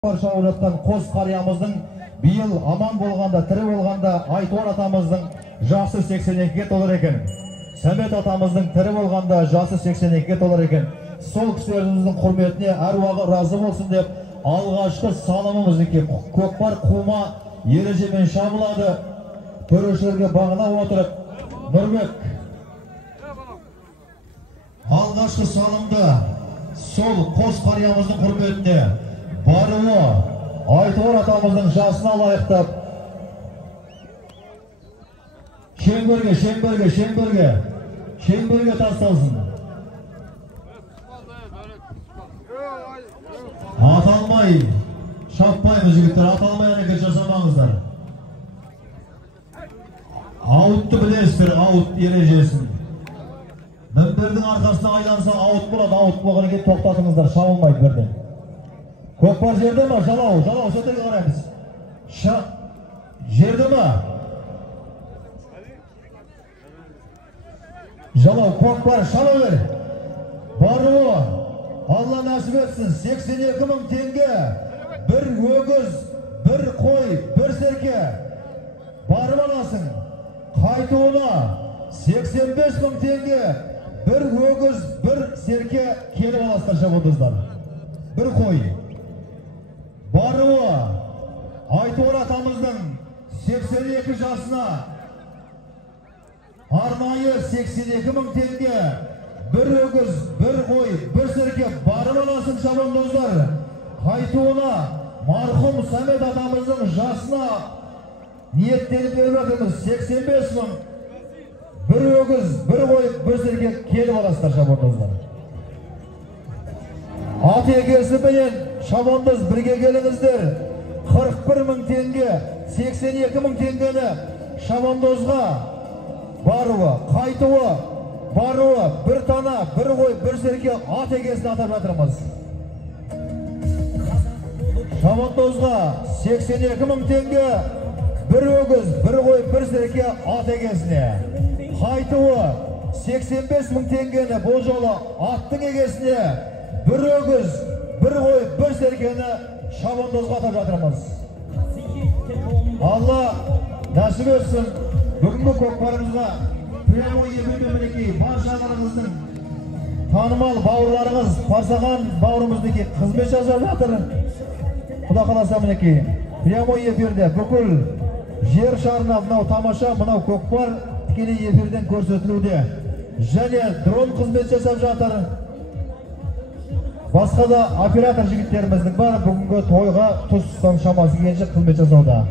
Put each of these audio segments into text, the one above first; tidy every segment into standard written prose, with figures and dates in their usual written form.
Шауып жатқан қос қариямыздың биыл аман болғанда, тірі болғанда Айтуар атамыздың жасы 82-ге толар екен. Сәмет атамыздың тірі болғанда жасы 82-ге толар екен. Сол кісілеріміздің құрметіне әруағы разы болсын деп, алғашқы салымымыздың көкпар қума ережемен шабылады. Төрешілерге бағына отырып, Нұрбек алғашқы салымды сол қос қариямыздың құрметіне баруы Айтуар атамыздың жасына лайықтап шеңберге тасталсын. Аталмай шаппаймыз жігіттер, аталмай әрекет жасамаңыздар. Аутты білесіздер, аут ережесін. Мінбердің арқасына айланса аут болады, аут болғаннан кейін тоқтатыңыздар, шабылмайды бірден. Көкпар жерде ма? Жалау, сөтерге қараймыз. Жерде ма? Жалау, көкпар, шала бер. Баруы, Алла нәсіп етсін, 82.000 теңге. Бір өгіз, бір қой, бір серке. Барып аласың. Қайтуына 85.000 теңге. Бір өгіз, бір серке келіп аласыздар шабандоздар. Бір қой. Баруы Айтуар атамыздың 82 жасына арнайы 82.000 теңге, бір өгіз, бір қой, бір серке барып аласың шабандоздар. Қайтуына марқұм Сәмет атамыздың жасына ниеттеніп беріп жатырмыз. 85.000, бір өгіз, бір қой, бір серке келіп аласыздар шабандоздар. Ат егесі менен шабандоз бірге келіңіздер. 41.000 теңге, 82.000 теңгені шабандозға баруы, қайтуы, баруы, бір тана, бір қой, бір серке ат егесін атап жатырмыз. Шабандозға 82.000 теңге, бір өгіз, бір қой, бір серке ат егесіне. Қайтуы 85.000 теңгені бұл жолы аттың егесіне, бір өгіз, бір қой, бір серкені шабандозға атап жатырмыз. Алла нәсіп етсін. Бүгінгі көкпарымызға прямой эфирде мінекей баршаларыңыздың танымал бауырларыңыз, Парсаған бауырымыздың қызмет жасап жатыр. Құда қаласа мінекей прямой эфирде бүкіл жер шарына мынау тамаша, мынау көкпар тікелей эфирден көрсетілуде. Және дрон қызмет жасап жатыр. Басқа да оператор жігіттеріміздің бәрі бүгінгі тойға тұстан шамасы келгенше қызмет жасауда.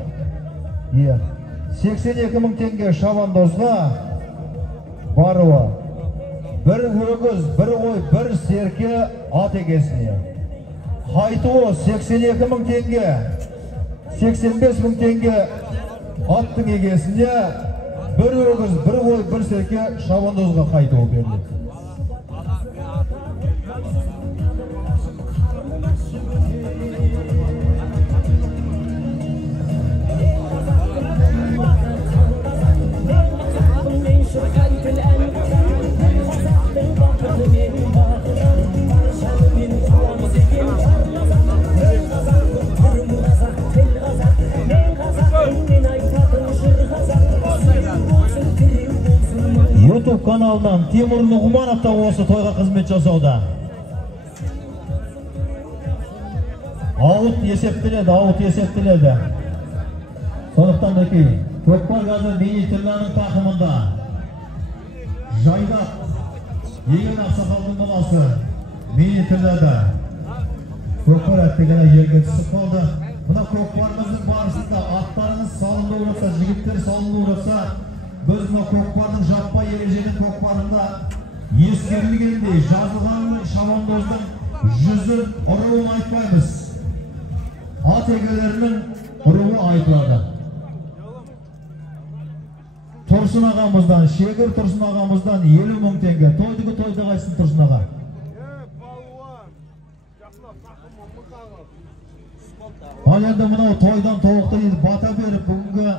82.000 теңге шабандозға баруы, бір өгіз, бір қой, бір серке ат егесіне. Қайтуы 82.000 теңге, 85.000 теңге аттың егесіне, бір өгіз, бір қой, бір серке шабандозға қайтуы беріледі. YouTube kanalından Timur Nұғманов та осы тойға қызмет жасауда. Аут есептеледі. Сондықтан дәкей, көкпар қазір Бейнетірланың тақымында. Жайдақ, еген ақсақалдың баласы Бейнетірлада. Көкпар әттегені жерге түсіп қалды. Бұна көкпарымыздың барысында аттарыңыз салынды ұраса, жігіттер салынды ұраса, біз мұна көкпардың жаппай ереженің көкпарында ескерілгендей жазылған шабандоздың жүзін ұруын айтпаймыз. Ат егелерінің ұруы айтылады. Тұрсын ағамыздан, Шегір Тұрсын ағамыздан 50.000 теңге. Тойды қайсын Тұрсын аға? Ал енді мұнау тойдан тоғықты дейді, бата беріп бүгінгі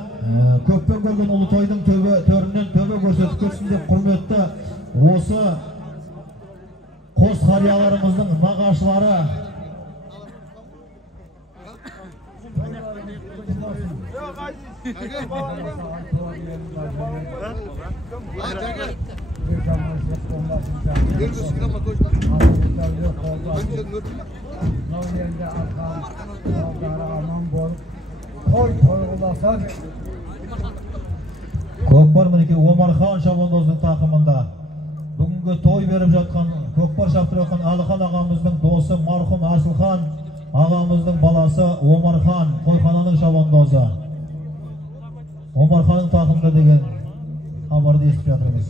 көппен көрген ұлы тойдың төрінен төбе көрсетіп кетсін деп құрметті осы қос қарияларымыздың нағашылары Көкпар мінекей Омархан шабандоздың тақымында бүгінгі той беріп жатқан, көкпар шаптырып жатқан Әліхан ағамыздың досы марқұм Асылхан ағамыздың баласы Омархан, тойхананың шабандозы. Омарханның тақымында деген хабарды естіп жатырмыз.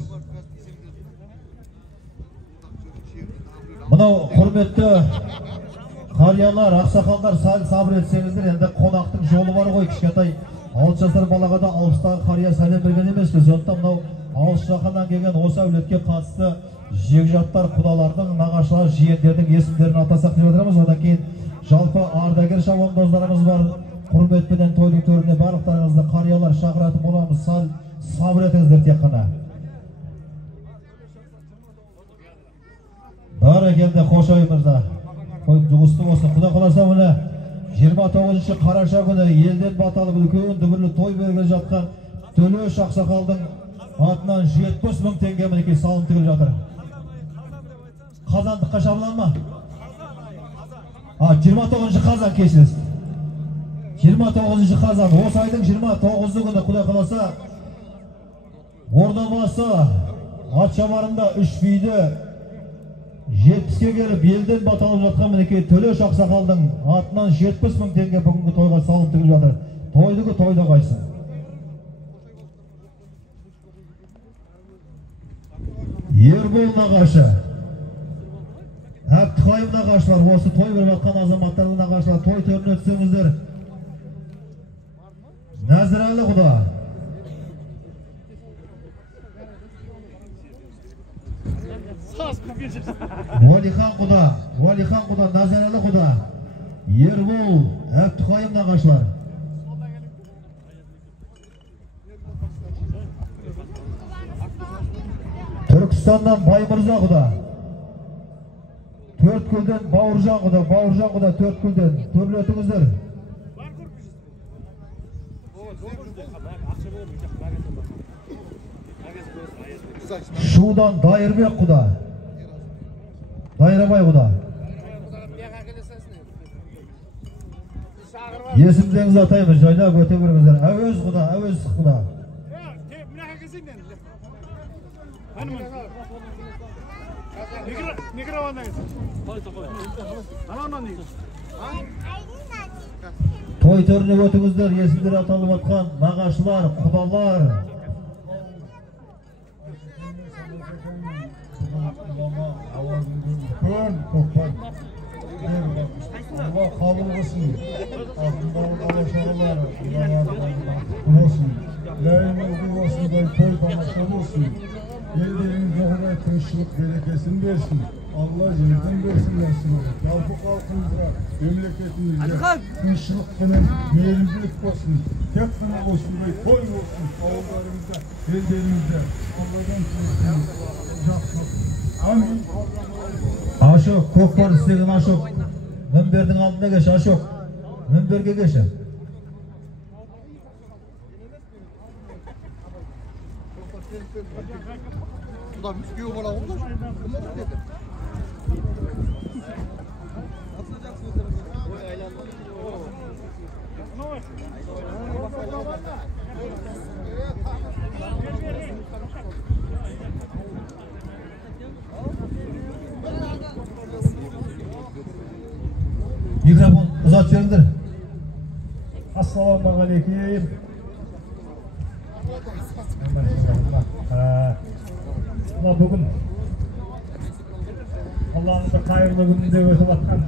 Мынау құрметті қариялар, ақсақалдар, сәл сабыр етсеңіздер, енді қонақтың жолы бар ғой, кішкентай 6 жасар балаға да 60-тағы қария сәлем берген емес пе? Сондықтан мынау алыс жақыннан келген осы әулетке қатысты жекжаттар, құдалардың, нағашылар, жиендердің есімдерін атасақ деп отырмыз. Одан кейін жалпы ардагер шабандоздарымыз бар. Құрметпенен тойдың төріне барлықтарыңызды қариялар шақыратын боламыз. Сабыр етіңіздер тек қана. Бәрекелді Қошай мырза. Қойып жұғысты болсын. Құда қаласа міне 29 қараша күні елден баталып үлкен дүбірлі той бергелі жатқан Төлеш ақсақалдың атынан 70 мың теңге мінекей салым тігіліп жатыр. Қазандыққа шабылан ма? 29 қазан кешіріңіз. 29 қазан, осы айдың 29 күні Құда қаласа Ордабасы Атшабарында 3 биді 70-ке келіп елден баталып жатқан мінекей Төлеш ақсақалдың атынан 70 мың теңге бүгінгі тойға салым тігіліп жатыр. Тойдығы тойда қайтсын. Ербол нағашы, Әбдіқайым нағашылар, осы той беріп жатқан азаматтардың нағашылар, той төріне өтсеңіздер. Нәзірәлі құда, Уалихан құда, Нәзірәлі құда, Ербол, Әбдіқайым нағашылар. Түркістаннан Баймырза құда, Төрткүлден Бауыржан құда, Төрткүлден төрлетіңіздер. Шудан Дайырбек құда, Дайрабай құда. Есімдеріңізді атаймыз, жайлап өте беріңіздер. Әуез құда, Әуез құда. Той төріне өтіңіздер, есімдер аталып атқан нағашылар, құдалар. Allah kabul olsun. Aklımda alışanlar olsun. Layığımız olsun da köy tamaşalı olsun. Ellerimiz doğru kışlık berekesini versin. Allah yerden versin versin. Yalpı halkımıza, memleketimizde kışlık denen meyilcilik olsun. Tek tane olsun ve koy olsun. Ağızlarımızda, ellerimizde. Allah'dan kılsın. Amin. Aşok, Көкпар істеген Aşok. Мінбердің алдында кеш, Aşok. Мінберге кеші. Ulan müsküyü bana oldu. Bunlar dedi. Mikrofon uzat veringdir. Assalomu alaykum. Bugün Allah'ın da hayırlı gününde ötüp atkan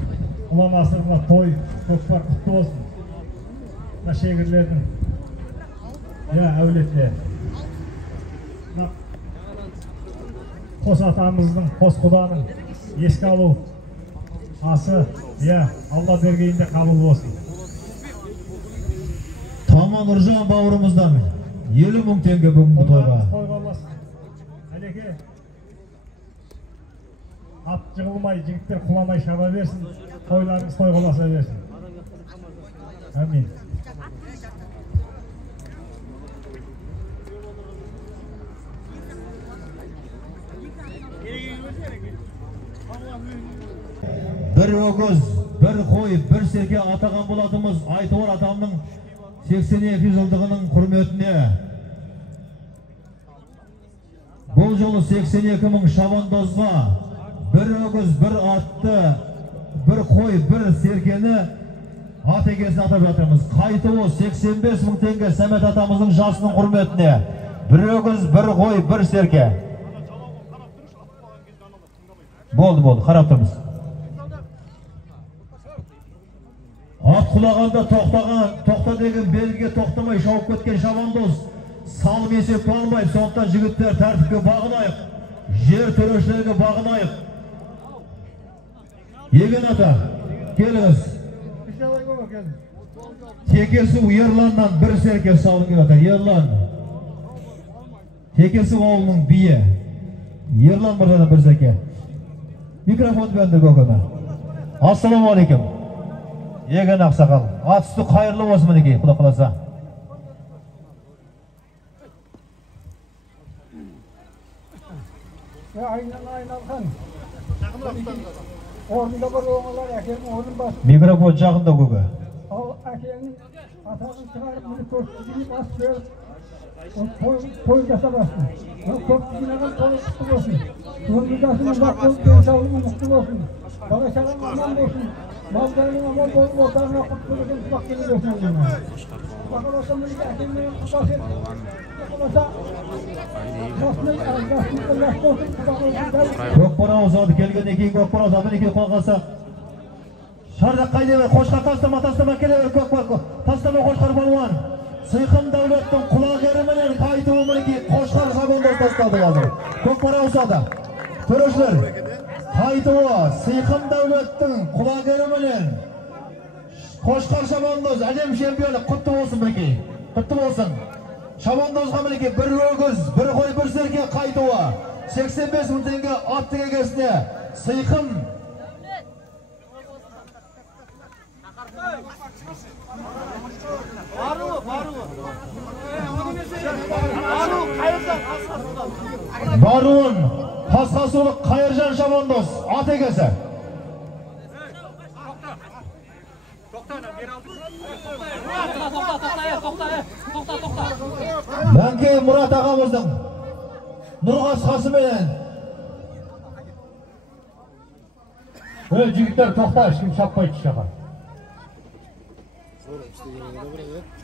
ulamasına toy, Көкпар kutlu olsun. Şehirlerden ya evletler. Kos atamızın, Kos Kudanın eski alu ası ya Allah bergeyinde kabul olsun. Tamam Nurcan bavurumuzdan 50 мың tenge бүгінгі тойға. Әлеке ат жығылмай, жігіттер құламай шаба берсін, тойларыңыз той қоласа берсін. Әмин. өгіз, бір қой, бір серке атаған болатымыз Айтуар атамның 82 жылдығының құрметіне. Бұл жолы 82 мың шабандозға бір өгіз, бір атты, бір қой, бір серкені ат егесін атап жатырмыз. Қайтуы 85 мың теңге Сәмет атамыздың жасының құрметіне. Бір өгіз, бір қой, бір серке. Болды, қарап тұрмыз. Ат құлағанда тоқта деген белгіге тоқтамай шауып кеткен шабандоз. Салым есеп қалмай, сондықтан жігіттер тәртіпке бағынайық. Жер төрешілерге бағынайық. Еген ата, келіңіз. Текесу Ерланнан бір серке салым келіп ата. Ерлан. Текесу ауылының бие. Ерлан мырзадан бір серке. Микрофон бәндір көкеме. Ассаламу алейкум. Еген ақсақал. Ат үсті қайырлы болсын мінекей, құда қаласа. Айналған. Орында бір оңалар әкенің орнын басып. Микрофон жағында көке. Ал әкенің атағын шығарып, мұны көптігіне басып беріп, той жасамасын. Көптігінаған той құтты болсын. Өмірдасының бақ болып денсаулығын мұқты болсын. Бала шағаң аман болсын. Малдарының аман болып отарына құттылығын сұрақ келе болсын. Бақаласа мұнда әкенмен құтпас еді. Көкпара ұзады келгеннен кейін көкпара ұзады мінекей қолғасы. Шардақ қайда бер, қошқар тастама келе бер көкпар. Тастама қошқар балуан. Сыйқым дәулеттің құлағері менен қайтуы мінекей қошқар шабандоз тасталды қазір. Көкпара ұзады. Төрешілер, қайтуы Сыйқым дәулеттің құлағері менен қошқар шабандоз әлем чемпионы құтты болсын мінекей. Құтты болсын. Шабандозға мінекей бір өгіз, бір қой, бір серке қайтуы. 85 мың теңге аттың егесіне. Сыйқым. Баруын Қасқасулық Қайыржан шабандоз ат егесі. Мәңке Мұрат ағамыздың Нұрғасқасы менен. Жігіттер тоқта, ешкім шаппайды шаға.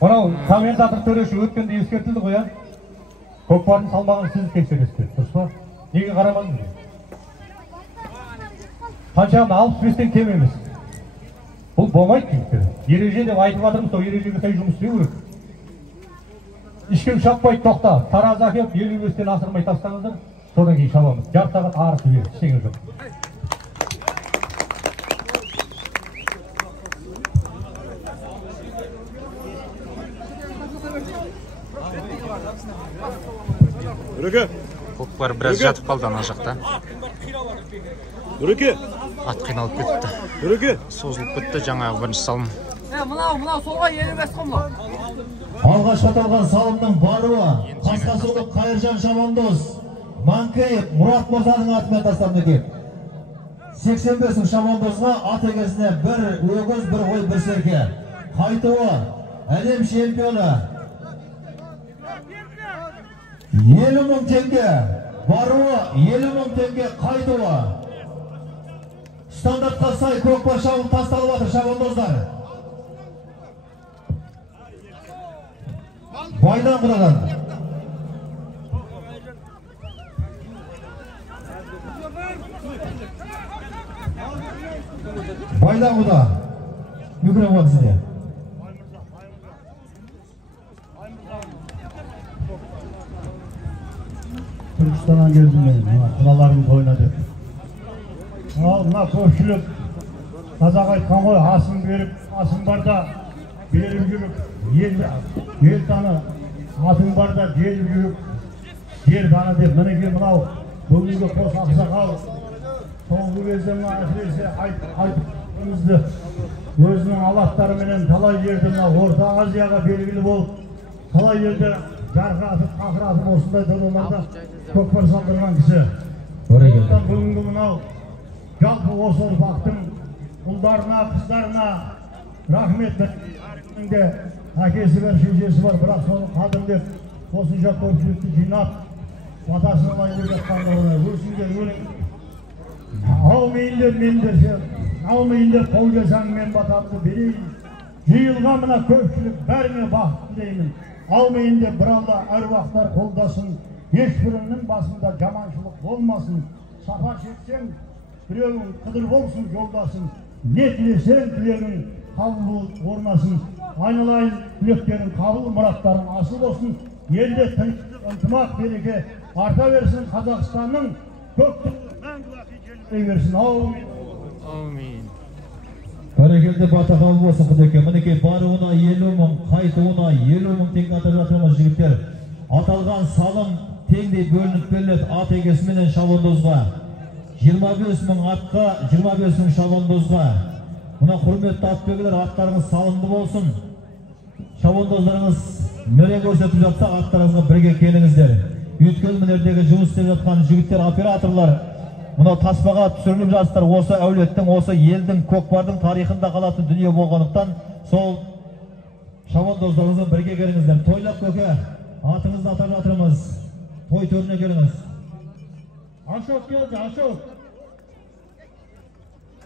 Мынау комментатор төреші өткенде ескертілді ғой, көкпардың салмағын сіз тексересіздер, дұрыс па? Неге қарамадыңыз? Қаншағында 65-тен кем емес. Бұл болмайды жігіттер. Ереже деп айтып жатырмыз, сол ережеге сай жұмыс істеу керек. Ешкім шаппайды, тоқта. Тараз әкеп 55-тен асырмай тастаңыздар, содан кейін шабамыз. Жарты сағат арысы беріп, ештеңе жоқ. Көкпар біраз жатып қалды ана жақта. Ат қиналып кетті. Созылып кетті жаңағы бірінші салым. Мынау солға 55 қомлы. Алғаш аталған салымның баруы Қасқасулық Қайыржан шабандоз Манкеев Мұрат Мырзаның атымен тасталды екен. 85 мың шабандозға ат егесіне бір өгіз, бір қой, бір серке. Қайтуы әлем чемпионы. 50 мың теңге. Баруы 50 мың теңге. Қайтуы. Стандартқа сай көкпар шабын тасталып жатыр шабандоздар. Байдан құдадан. Байдан құда. Микрофон сізде. Түркістаннан келдім мен, құдаларым тойына деп. Ал мына көпшілік қазақ айтқан ғой, асың беріп, асың барда беріп жүріп, ел таны, атың барда беріп жүріп, жер таны деп. Мінекей мынау бүгінгі қос ақсақал соңғы кезде мына әсіресе айтқымызды өзінің алаттарыменен талай жерді мына Орта Азияға белгілі болып, талай жерде жарқыратып, қақыратып осындай додаларда көкпар салдырған кісі. Бүгінгі мынау жалпы осы ұрпақтың ұлдарына, қыздарына рахмет. Әркімнің де әкесі бар, шешесі бар, бірақ соны қадірлеп, осынша көпшілікті жинап, батасын алайын деп жатқандығына өрсіңдер, өлең. Аумейіндер мен десем, аумейіндер қол жасаң мен батамды берейін. Жиылған мына көпшілік бәріне бақыт тілеймін. Аумейінде бір алла әруақтар қолдасын. Ешбірінің басында жаманшылық болмасын. Сапар шексең, біреуің қыдыр болсын жолдасын. Не тілесең тілегің қабыл орнасын. Айналайын тілектерің қабыл, мұраттарың асыл болсын. Елде тыныштық, ынтымақ, береке арта берсін. Қазақстанның көктің мәңгі желбірей берсін. Аумин. Бәрекелді бата қабыл болсын Құдеке. Мінекей баруына 50 мың, қайтуына 50 мың теңге атап жатырмыз жігіттер. Аталған салым теңдей бөлініп беріледі ат егесіменен шабандозға. 25 мың атқа, 25 мың шабандозға. Мына құрметті атбегілер, аттарыңыз салымды болсын. Шабандоздарыңыз мере көрсетіп жатса, аттарыңызға бірге келіңіздер. Өткен мінердегі жұмыс істеп жатқан жігіттер, операторлар, мына таспаға түсіріліп жатыр. Осы әулеттің, осы елдің, көкпардың тарихында қалатын дүние болғандықтан, сол шабандоздарыңызға бірге келіңіздер. Тойлақ көке, атыңызды атап жатырмыз. Той төріне келіңіз. Ашок келді, Ашок.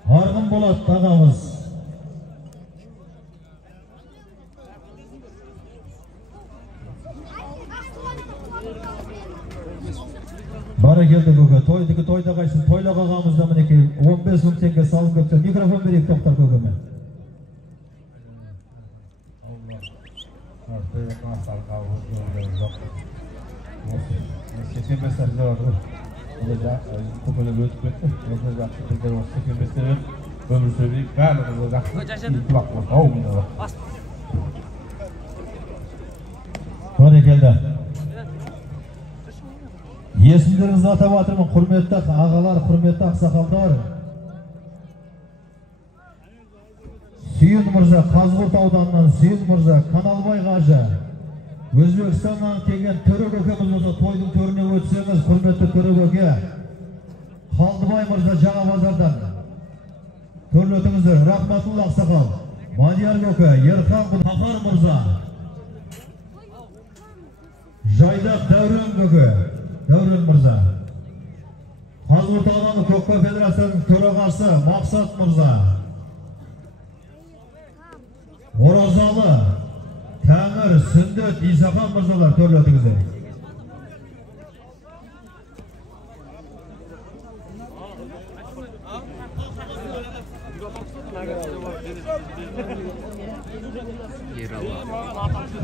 Арғын Болат ағамыз. Бәрекелді көке, тойдығы тойда қайсын. Тойлақ ағамызда мінекей 15 мың теңге салым көптер. Микрофон берейік тоқтар көкеме. Sekemeslerinde vardı. Olacak, kupaları ötüp etti. Olacak, kupaları var. Sekemesleri ömür söyleyip vermedi olacak. İlk bakma, olmuyor. Bәрекелді. Есімдеріңізді атап жатырмын, құрметті ағалар, құрметті ақсақалдар. Сүйін мырза, Қазығұрт ауданынан Сүйін мырза, Каналбай қажы, Өзбекстаннан келген Төрі көкеміз болса, тойдың төріне өтсеңіз, құрметті Төрі көке. Қалдыбай мырза, Жаңа базардан төрлетіңіздер. Рахматулла ақсақал, Мадияр көке, Ерхан Қахар мырза, Жайдақ Дәурен көке, Дәурен мырза. Қазығұрт ауданы Көкпар федерациясының төрағасы Мақсат мырза. Оразалы, Тәңір, Сүндет, Исақан мырзалар төрлетіңіздер.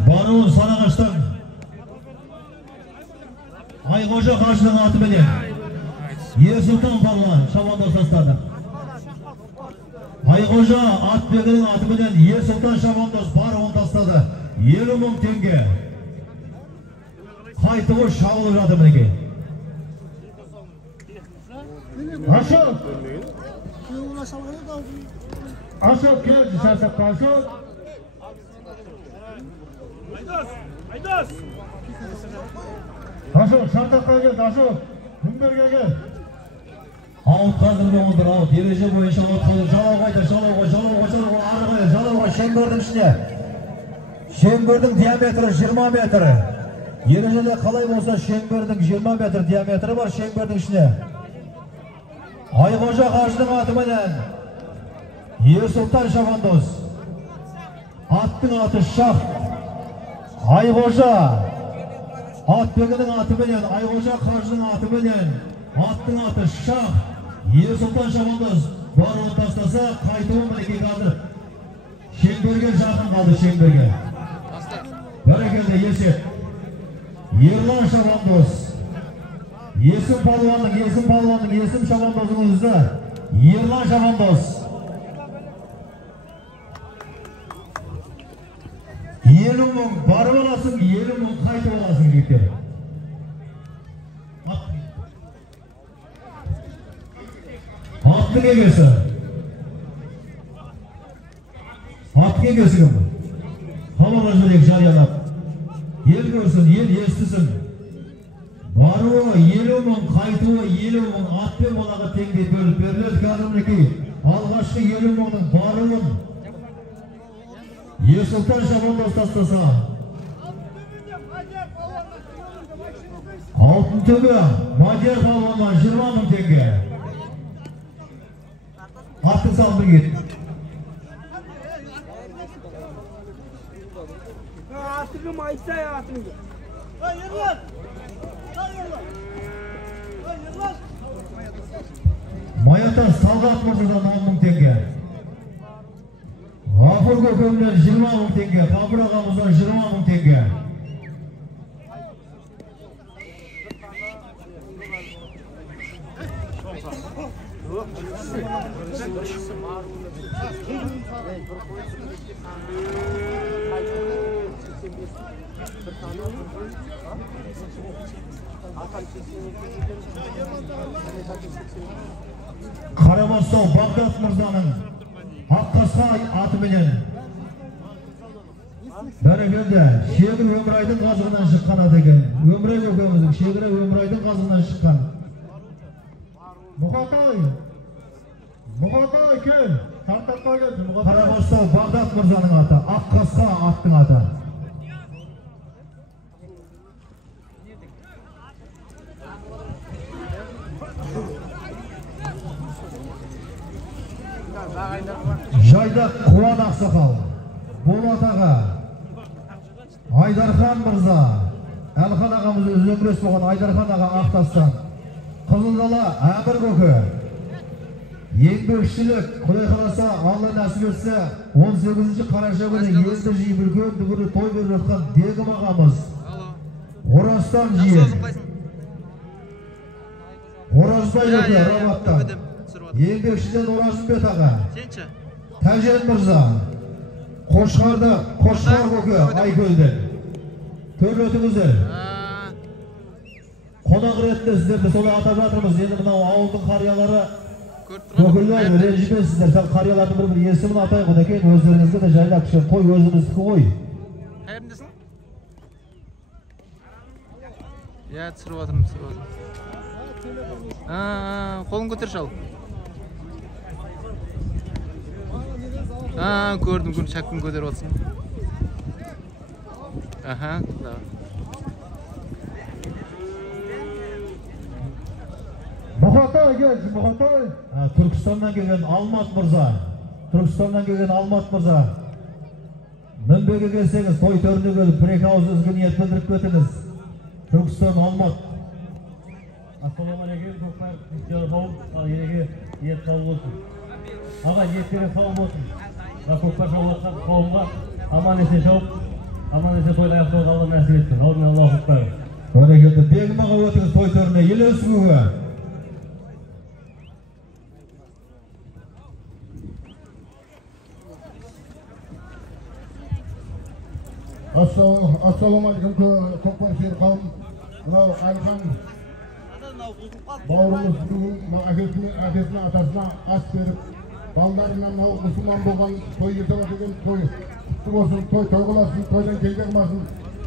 Баруын Сарағаштан Айғожа қажының атыменен Ерсұлтан Палуан шабандоз тастады. Айғожа атбегінің атыменен Ерсұлтан шабандоз баруын тастады. 50 мың теңге қайтуы шағылып жатыр мінекей. Ашок! Ашок келді, шартаққа Ашок. Ашок, шартаққа келді, Ашок. Күнберге кел. Ауыт қазір болыңыздар, ауыт. Ереже бойынша ауыт. Жалауға, арғы, жалауға, шеңбердің ішіне. Шеңбердің диаметрі 20 метр. Ережеде қалай болса шеңбердің 20 метр диаметрі бар шеңбердің ішіне. Айғожа қажының атыменен Ерсұлтан шабандоз. Аттың аты Шах. Айғожа атбегінің атыменен, Айғожа қажының атыменен аттың аты Шах. Ерсұлтан шабандоз баруын тастаса қайтуы мінекей қазір шеңберге жақын қалды шеңберге. Бәрекелді есеп. Ерлан шабандоз. Есім палуанның, есім шабандозының өзі. Ерлан шабандоз. 50 мың барып аласың, 50 мың қайтып аласың жігіттер. Аттың егесі. Аттың егесі кім? Хабарға жіберек жариялап. Ел көрсін, ел естісін. Баруы 50 мың, қайтуы 50 мың, атпен балаға теңдей бөліп беріледі. Қазір мінекей алғашқы елу мыңның барлығын Ерсұлтан Шабандоз тастаса, Алтынтөбе Мадияр палуаннан 20 мың теңге. Аттың салды кет. Atını maysa ya atını. Маятас Талғат мырзадан 10 мың теңге. Ғафыр көкемнен 20 мың теңге. Қабыр ағамыздан 20 мың теңге. Қарамастау Бағдат мырзаның Аққасқа атыменен бәрекелді Шегір Өмірайдың қазығынан шыққан аты екен. Өмірай көкеміздің Шегірі Өмірайдың қазығынан шыққан. Мұқатай кел, тартаққа келді. Қарамастау Бағдат мырзаның аты, Аққасқа аттың аты. Жайдақ Қуан Ақсақал, Болат аға, Айдархан мырза, Әлхан ағамыз өзіңірес болған Айдархан аға Ақтастан, Қызылдала Әмір көкі, еңбекшілік, Құдай қаласа, Алла нәсіп етсе, 18 қараша күні елді жиып үлкен дүбірлі той беріп жатқан Дегім ағамыз, Орастан жиен, Оразбай көкі Рабаттан, еңбекшіден Оразымбет аға, Тәжен мырза, Қошқар көкі Айкөлден, төрлетіңіздер. Қонақ ретінде сіздерді солай атап жатырмыз. Енді мынау ауылдың қариялары көкілер ренжімесіздер. Сәл қариялардың бір есімін атайық, одан кейін өздеріңізге де жайлап кішкен той өзіміздікі ғой. Қайырымдысың? Я түсіріп отырмын. Қолын көтер шал. Көрдім, шәккін көтеріп отырсың. Аха, да. Мұқатай келді, Мұқатай. Түркістаннан келген Алмат мырза. Мінбеге келсеңіз, той төріне келіп, бір-екі ауыз өзге ниет білдіріп кетіңіз. Түркістан Алмат. Ассалаумағалейкум, көкпар, ниеттері қауым, ереге ниет қауым болсын. Аға, ниеттері қауым болсын. Көкпар шауылатқан қауымға аман есе жауып, аман есе тойды аяқтауға Алла нәсіп етсін. Алдын Аллаху Акбар. Бәрекелді, Бегім аға өтіңіз той төріне, ел өсігі. Ассалаумағалейкум, көкпар шер қауым. Мынау Әлхан бауырымыз бүгін әкесіне атасына ас беріп, балдарынан мұсылман болған той ертева деген той құтты болсын, той қыласын, тойдан келген қыласын,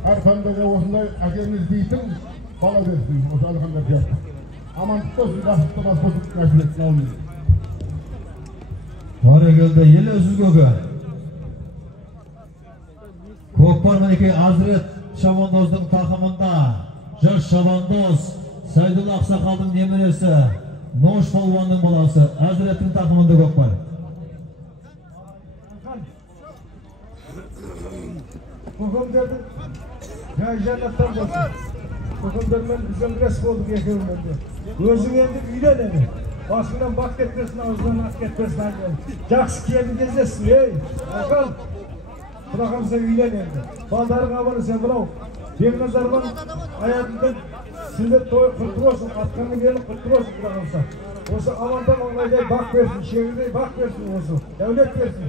әр пәндеге осындай әкеміз дейтін бала берсін, осы Әлхандар сияқты. Амандық болсын, бақытты бас болсын, нәсіп етсін, аумин. Бәрекелді, ел өсіз көкі. Көкпар мінекей Азырет Шабандоздың тақымында жас Шабандоз Сайдулла Ақсақалдың немересі Нош палуанның баласы Азыреттің тақымында көкпар. Көкемдердің жай жанаттан болсын. Көкемдермен бізден рәс болдық екеуімен. Өзің енді үйлен еді. Басыңнан бақ кетпесін, аузынан ақ кетпесін. Жақсы келді кездесін, ей! Ақыл! Құлағамызда үйлен енді. Балдарың абаны сен бұлау. Бекназарбан аятында сізді той құтты болсын, атқанның елін құтты болсын құлағамызда. Осы амандан оңайдай бақ берсін, шегірдей бақ берсін осы. Дәулет берсін.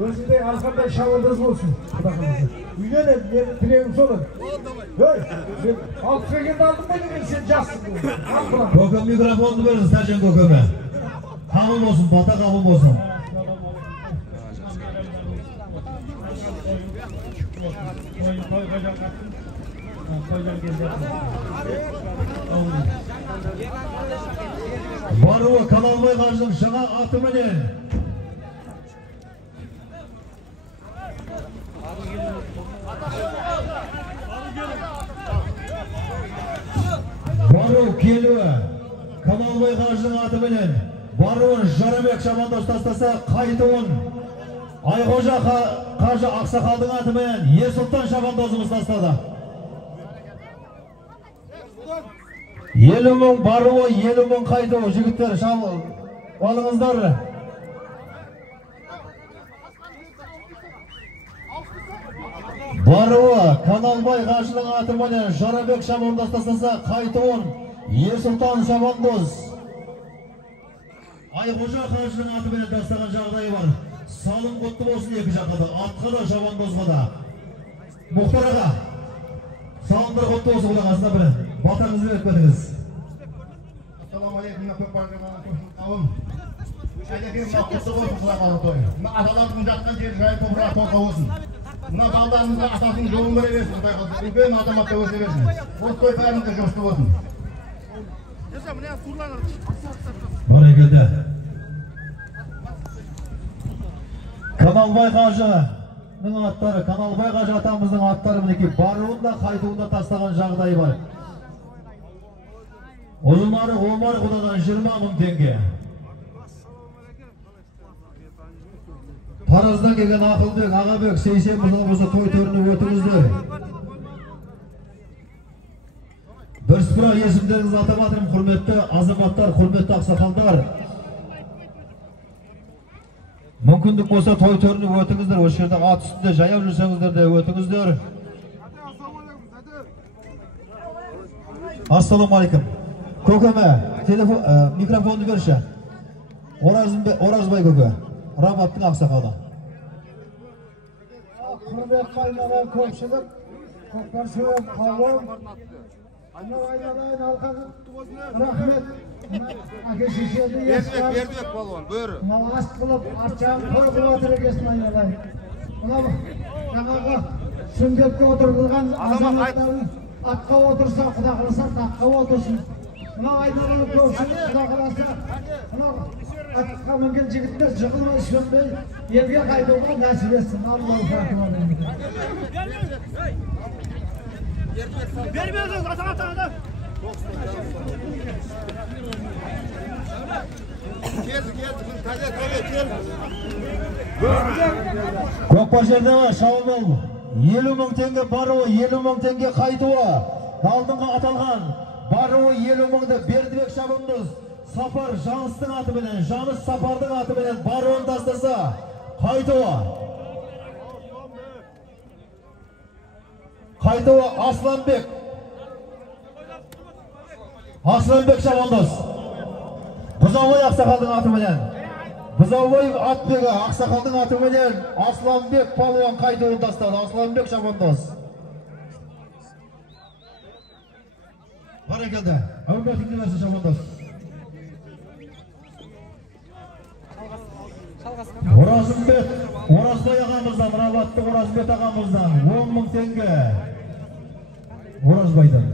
Өзіңдей арқандай шабандоз болсын құлағамызда. Үйлен енді, менің тілегім солын. Өй! Алып келгенді алдың ба деген сен жассың. Көкем микрофонды беріңіз, Тәжен көкеме. Қабыл болсын, бата қабыл болсын. Toy Баруы Каналбай қажының жаңа атыменен Бару келуі Каналбай қажының атыменен баруын Жарабек шабандос тастаса, қайтуын Айғожа қажы Ақсақалдың атыменен Ерсұлтан шабандозымыз тастады. 50 мың баруы, 50 мың қайтуы. Жігіттер, алыңыздар. Баруы Каналбай қажының атыменен Жарабек шабандос тастаса, қайтуын Ерсұлтан шабандоз. Айғожа қажының атыменен тастаған жағдайы бар. Салым құтты болсын екі жаққа да, атқа да, шабандозға да. Мұхтар аға, салымдар құтты болсын құлағасына бірін. Батаңызды беріп көтіңіз. Ассалаумағалейкум, көп барғанын көшін қауым. Әдекер мұна құтты болсын құлағалы той. Мұна аталардың жатқан жер жай топырақ толқа болсын. Мұна балдарыңызға атасының жолын көре берсін, құдай қалсын. Үлкен азаматта өсе берсін. Осы той бәріңізге жұмысты болсын. Барекелді. Каналбай қажының аттары, Каналбай қажы атамыздың аттары мінеке баруында, қайтуында тастаған жағдайы бар. Ұлымары Омар құдадан 20 мың теңге. Тараздан келген Ақылбек, Ағабек, Сейсен мырзамызды той төріне өтіңіздер. Бірсіпіра есімдеріңіз атаматырым, құрметті азаматтар, құрметті ақсақалдар. Мүмкіндік болса той төріне өтіңіздер, осы жерде ат үстінде жаяу жүрсеңіздер де өтіңіздер. Ассалаумағалейкум. Көкеме, микрофонды берші. Оразбай көке, Рабаттың ақсақалы. Құрметті айналайын көпшілік, көкпар сөйлем қауым, айналайын алқаны, рахмет. Әке шешеді Бердібек балуан, бөрі. Мынау аст қылып, ат жағын той қылып отыр екесін айналайын. Мынау жаңағы сүндетке отырғылған азаматтарын атқа отырса, құда қаласа таққа отырсын. Мынау айналайын көпшілік, құда қаласа, мынау атқа мінген жігіттер жығылмай сөнбей, елге қайтуға нәсіп етсін. Аллах фатуамен. Бермеңіз азаматтарды. Көкпар жерде бар, шабуыл. 50 мың теңге баруы, 50 мың теңге қайтуы. Алдыңға аталған баруы 50 мыңды Бердібек шабандоз Сапар Жаныстың атыменен, Жаныс Сапардың атыменен баруын тастаса, қайтуы. Қайтуы Асланбек. Асланбек шабандоз. Бұзаубай Ақсақалдың атыменен. Бұзаубай Атбегі Ақсақалдың атыменен Асланбек палуан қайтуын тастады. Асланбек шабандоз. Барекелді. Әумбетіңді берсін шабандоз. Оразбай ағамыздан, Рабатты Оразбек ағамыздан 10 мың теңге. Оразбайдан.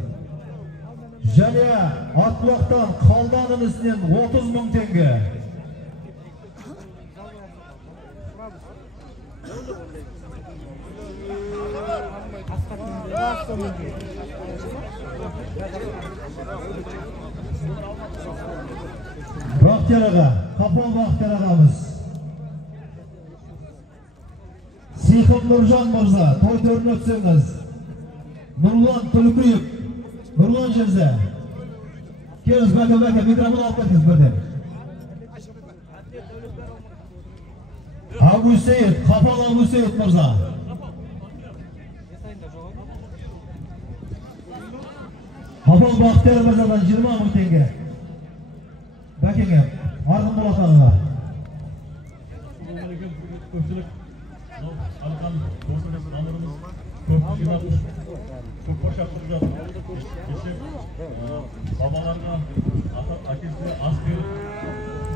Және Атбұлақтан Қалданын ісінен 30 мың теңге. Бақтияр аға, Қапал Бақтияр ағамыз. Сейхұн Нұржан мырза, той төрін өтсеңіз. Нұрлан Түлкүйіп, Нұрлан жерзе. Келіңіз бәке, микрофон алып кетіңіз бірден. Абусейт, Қапал Абусейт мырза. Қапал Бақтияр мырзадан 20 мың теңге. Бәкеңе, арғын болатағыға. Көпшілік, арқан, анырымыз, көп жинатыш, көп қоршақтырып жатыр. Кеше бабаларға, әкесіне ас беріп,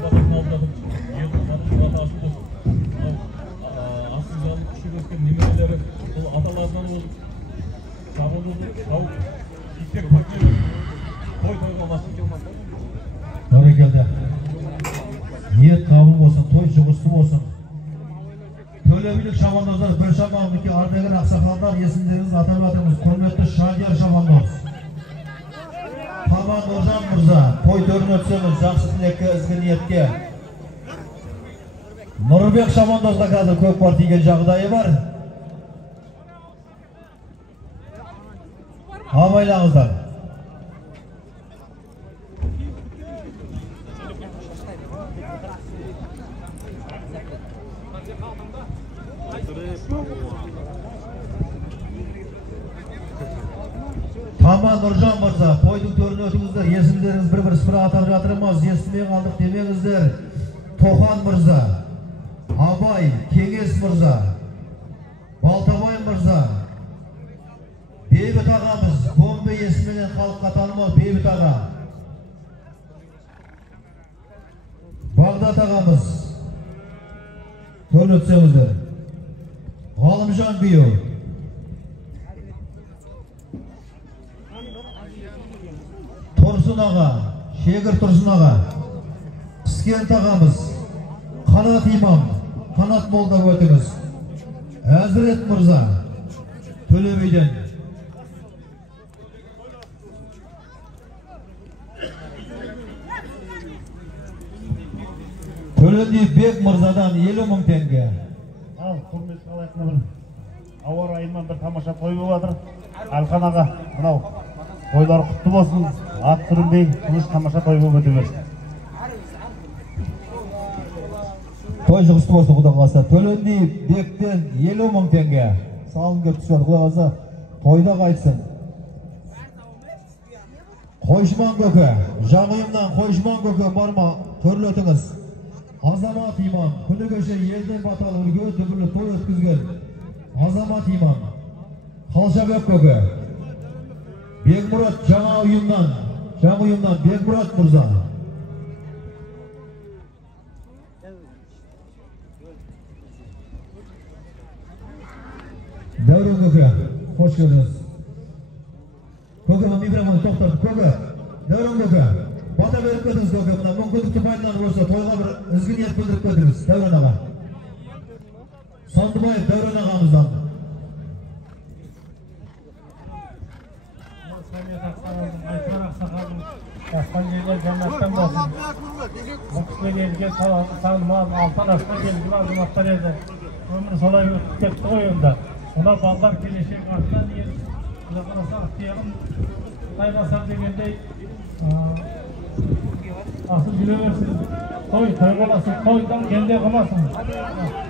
құбатын алып жатыр. Елдің құбаты асын болсын. Асын жалын күші өскен немерелері, бұл аталарынан болып, шабылды, шауып, иттек пакет, той Barakallah. Niyet kabul olsun, toy çıkışlı olsun. Tölebilik şabandozlar, bir şabandaki Ardagan aksakallar yesinleriniz atamadığımız hürmetli Şadiyar şabandoz. Taban Nurjan Murza, toy törünü ötsemiz, жақсы тілекке, ізгі ниетке. Nurbek şabandozda қазір көп бар тиген жағдайы бар. Абайлаңыздар. Taman Nurjan Murza, toydың төріне өтіңіздер, есімдеріңіз бір-бір сыпыра атап жатырмыз, естімей қалдық демеңіздер. Тохан Мырза, Абай, Кеңес Мырза, Балтабай Мырза, Бейбіт ағамыз, Бомбе есімінен халыққа танымал Бейбіт аға. Бағдат ағамыз, төл өтсеңіздер. Ғалымжан Бүйеу, Тұрсын аға, Шегір Тұрсын аға, Піскент ағамыз, Қанат имам, Қанат молда өтіңіз. Әзірет Мырза, Төлебейден. Төлеби Бек Мырзадан 50 мың теңге. Ал, құрметті қалайтын ауа райынан бір тамаша той болып жатыр. Алқан аға, мынау тойлар құтты болсын, ат түрінбей, тыныш тамаша той болып өте берсін. Той жұғысты болсын Құдай қаласа. Төлеби Бектен 50 мың теңге. Салын кеп түседі Құдай қаласа. Тойда қайтсын. Қойшыман көке, жаңғыйымнан Қойшыман көке барма, төрлі өтіңіз. Азамат имам, күні кеше елден баталы үлгі дүбірлі той өткізген. Азамат имам, Қалшабек көке, Бекмұрат жаңа ұйымнан Бекмұрат Мырза. Дәурен көке, қош келдіңіз. Көке, микрофон тоқтарды. Көке, Дәурен көке, бата беріп кетіңіз көке, мына мүмкіндікті пайдаланып болса тойға бір ізгі ниет білдіріп кетіңіз, Дәурен аға. Сандыбаев Дәурен ағамыздан. Асқан жерлер жаннаттан болсын. Бұл кісілер елге танымал, алтан асқан елген азаматтар еді. Өмір солай өтіп кетті ғой енді. Ona ballar келешек артынан ел, құлақарасақ тегім таймасар дегендей асыл жүре берсін. Той боласын, тойдан келде қымасын.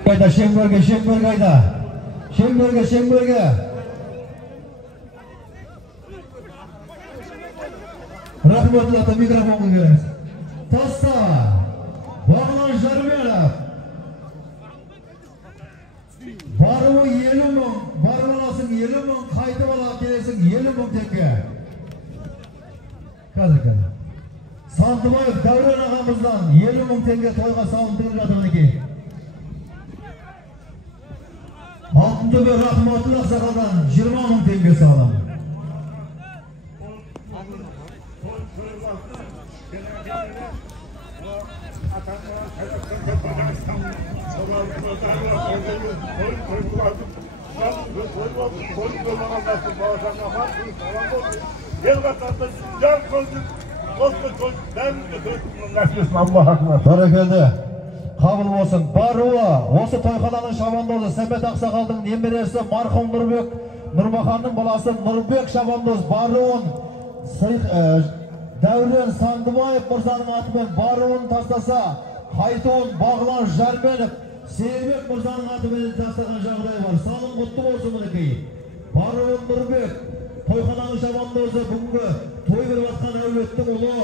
Қайда, Шеңберге қайда. Шеңберге. Рахметті ата микрофонға беріңіз. Таста, Бағлан Жарменов. Баруы 50 мың, бармаласың 50 мың, қайтып ала келесің 50 мың теңге. Қазір. Сандыбаев Дәурен ағамыздан 50 мың теңге тойға салындырып жатыр мінекей. Алтынтөбе Рахматул ақсақалдан 20 мың теңге салам. Бәрекелді. Қабыл болсын. Баруы, осы тойхананың шабандозы Сәмет ақсақалдың немересі марқұм Нұрбек, Нұрмаханның баласы Нұрбек шабандоз баруын Дәурен Сандыбаев Мырзаның атымен баруын тастаса, қайтуын Бағлан Жарменов Сейірбек Мырзаның атымен тастаған жағдай бар. Салым құтты болсын мінекей. Баруын Нұрбек, тойхананың шабандозы бүгінгі той беріп атқан әулеттің ұлы.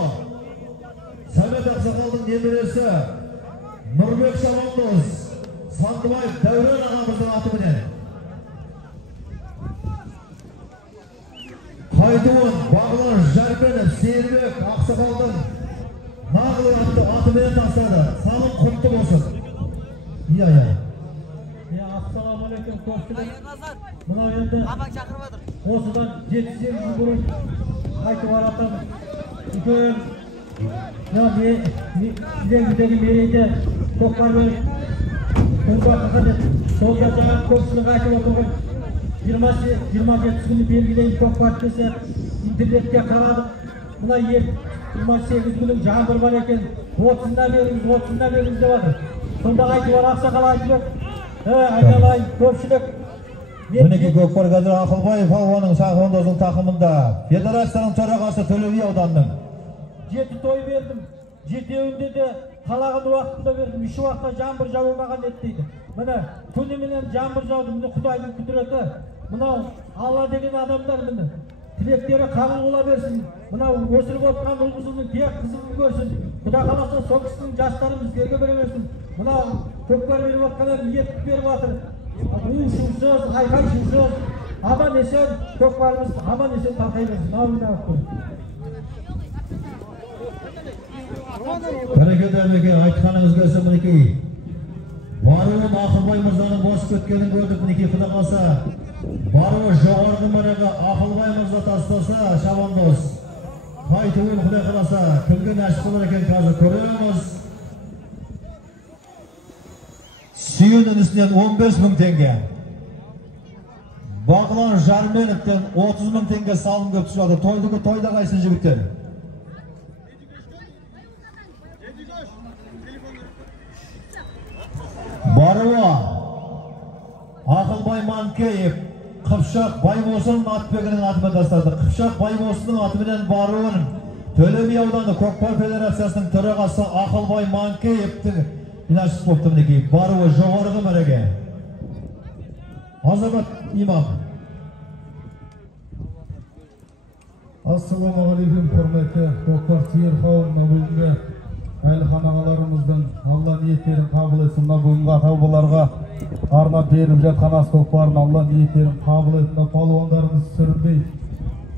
Сәмет ақсақалдың немересі Нұрбек шабандоз Сандыбаев Дәурен ағамыздың атымен. Қайтуын Бағлан Жарменов Сейірбек ақсақалдың нағылы атымен тастады. Салым құтты болсын. Ассалаумалейкум көпшілік. Мынау енді осыдан 7-8 жыл бұрын қайтып аратамыз. Bugün bizdeki mereyde toplar böyle sol yatağı komşuluğa açıp oturun 20-30 günü belgileyin top var dese internetke karadım. Buna 28 günün jambır var eken 30'unda veririz de vardır. Sonda aytı var aksakal aytı yok. Aynalayın komşuluk. Мінекей Көкпар Қадыр Ақылбаев Алуаның Сағындоздың тақымында федерацияның төрағасы Төле би ауданының 7 той verdim. 7-інде de қалаған уақытында verdim. 3 уақытта жаңбыр жауылмаған еді дейді. Міне түніменен жаңбыр жауды. Міне Құдайдың құдіреті. Мынау Алла деген адамдар міне тілектері қабыл бола берсін. Мынау өсіріп отқан ұл-қызының тек қызығын көрсін. Құда қаласа сол кісінің жастарымыз берге бере берсін. Мынау көкпар беріп отқандар ет беріп жатыр. Ушусuz, aykaysız, aman esen kökbarımız, aman esen tartayımız. Navina yaptım. Bereketi Emeği aytkanınız gelsin мінекей. Баруын Ақылбай Мырзаның босып кеткенін көрдік мінекей құда қалса. Баруы жоғарғы мәреге Ақылбай Мырза тастаса, шабандоз. Қайтуын құдай қаласа, кімге нәсіп болар екен қазір көреміз. Suyunun üstünden 15.000 tenge. Bağlan Jarmenov'ten 30.000 tenge salım köp düşüyordu. Toyda kaysın jibitler. Barıva Ақылбай Манкеев Қыпшақ Байбосынның атбегінің атымен тастады. Қыпшақ Байбосынның атымен Баруын Төле би ауданы Көкпар Федерациясының төрағасы Ақылбай Манкеевтің İnaçsız koptu мінекей, баруы жоғарғы мәреге. Азамат имам. Ассалаумағалейкум, құрметті көкпар сүйер қауымына бүгінгі әлихан ағаларымыздың Алла ниеттерін қабыл етсін. Бүгінгі ата-бабаларға арнап беріп жатқан ас көкпарын Алла ниеттерін қабыл етсін. Палуандарымыз сүрінбей,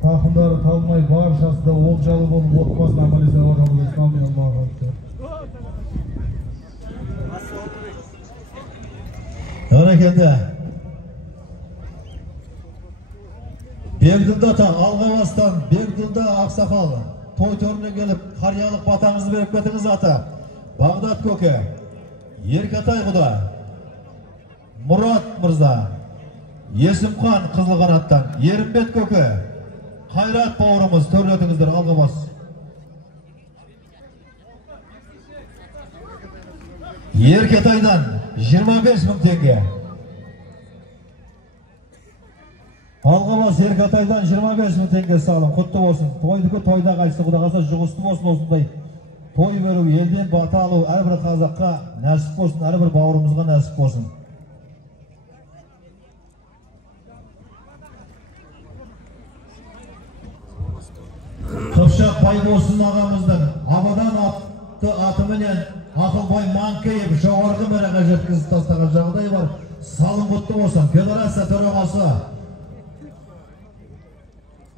тақымдары талмай, баршасы да олжалы болып отбасын аман есен қабыл етсін. Амин Аллаға. Öyle Begdilda ata alğa bastan, Begdilda Aksakal toy törüne gelip Karyalık batanızı verip ketiniz ata. Bağdat Köke, Erkatay Kuda, Murat Mırza, Yesimkan Kızılkanat'tan, Yerimbet Köke, Kayrat Bağırımız törletinizdir alğa bas. Erkatay'dan 25.000 tenge. Alğabas Erkatay'dan 25.000 tenge salım. Kutlu olsun. Toydukı toyda kaçtı. Kuda kalsa juğustum olsun olsunday. Toy veru, elden bata alı, her bir Kazak'a nasip olsun, her bir bağırımızga nasip olsun. Kıpşak Baybosun ağamızdan havadan attı atımıyla Ақылбай Манкеев жоғарғы мәреге жеткізіп тастаған жағдай бар. Салым құтты болсын. Федерация төрағасы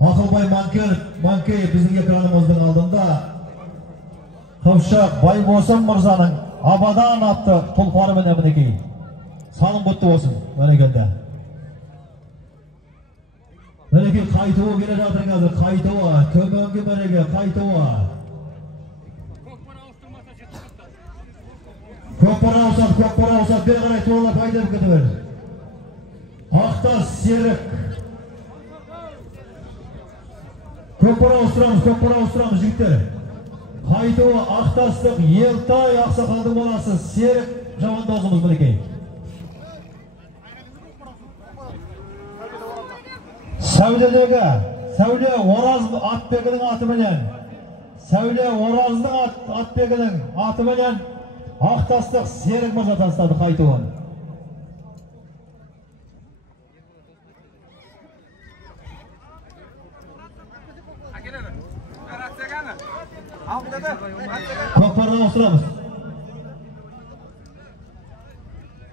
Ақылбай Манкеев біздің экранымыздың алдында Қыпшақ Байбосын Мырзаның Абадан атты тұлпары міне мінекей. Салым құтты болсын. Мінекенде. Мінекей қайтуы келе жатыр қазір. Қайтуы, төменгі мәреге қайтуы. Көкпар аусат, бері қарай туалап айдап кете бер. Ақтас Серік. Көкпар ауыстырамыз, жігіттер. Қайтуы Ақтастық, Елтай, Ақсақалдың баласы Серік жамандозымыз мінекей. Сәуле Ораз атбегінің атыменен. Сәуле Ораздың атбегінің атыменен. Ақтастық Серік Мырза тастады қайтуын. Көкпарға ауыстырамыз.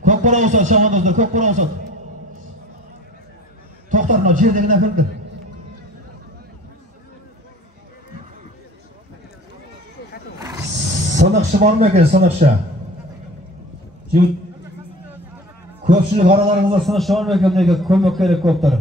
Көкпар ауысат, шамандоздар, көкпар ауысат. Тоқтар, мынау жердегі әкеліңдер. Сынықшы бар ма екен, сынықшы? Көпшілік араларыңызда сынықшы бар ма екен, неге көмек керек көптер?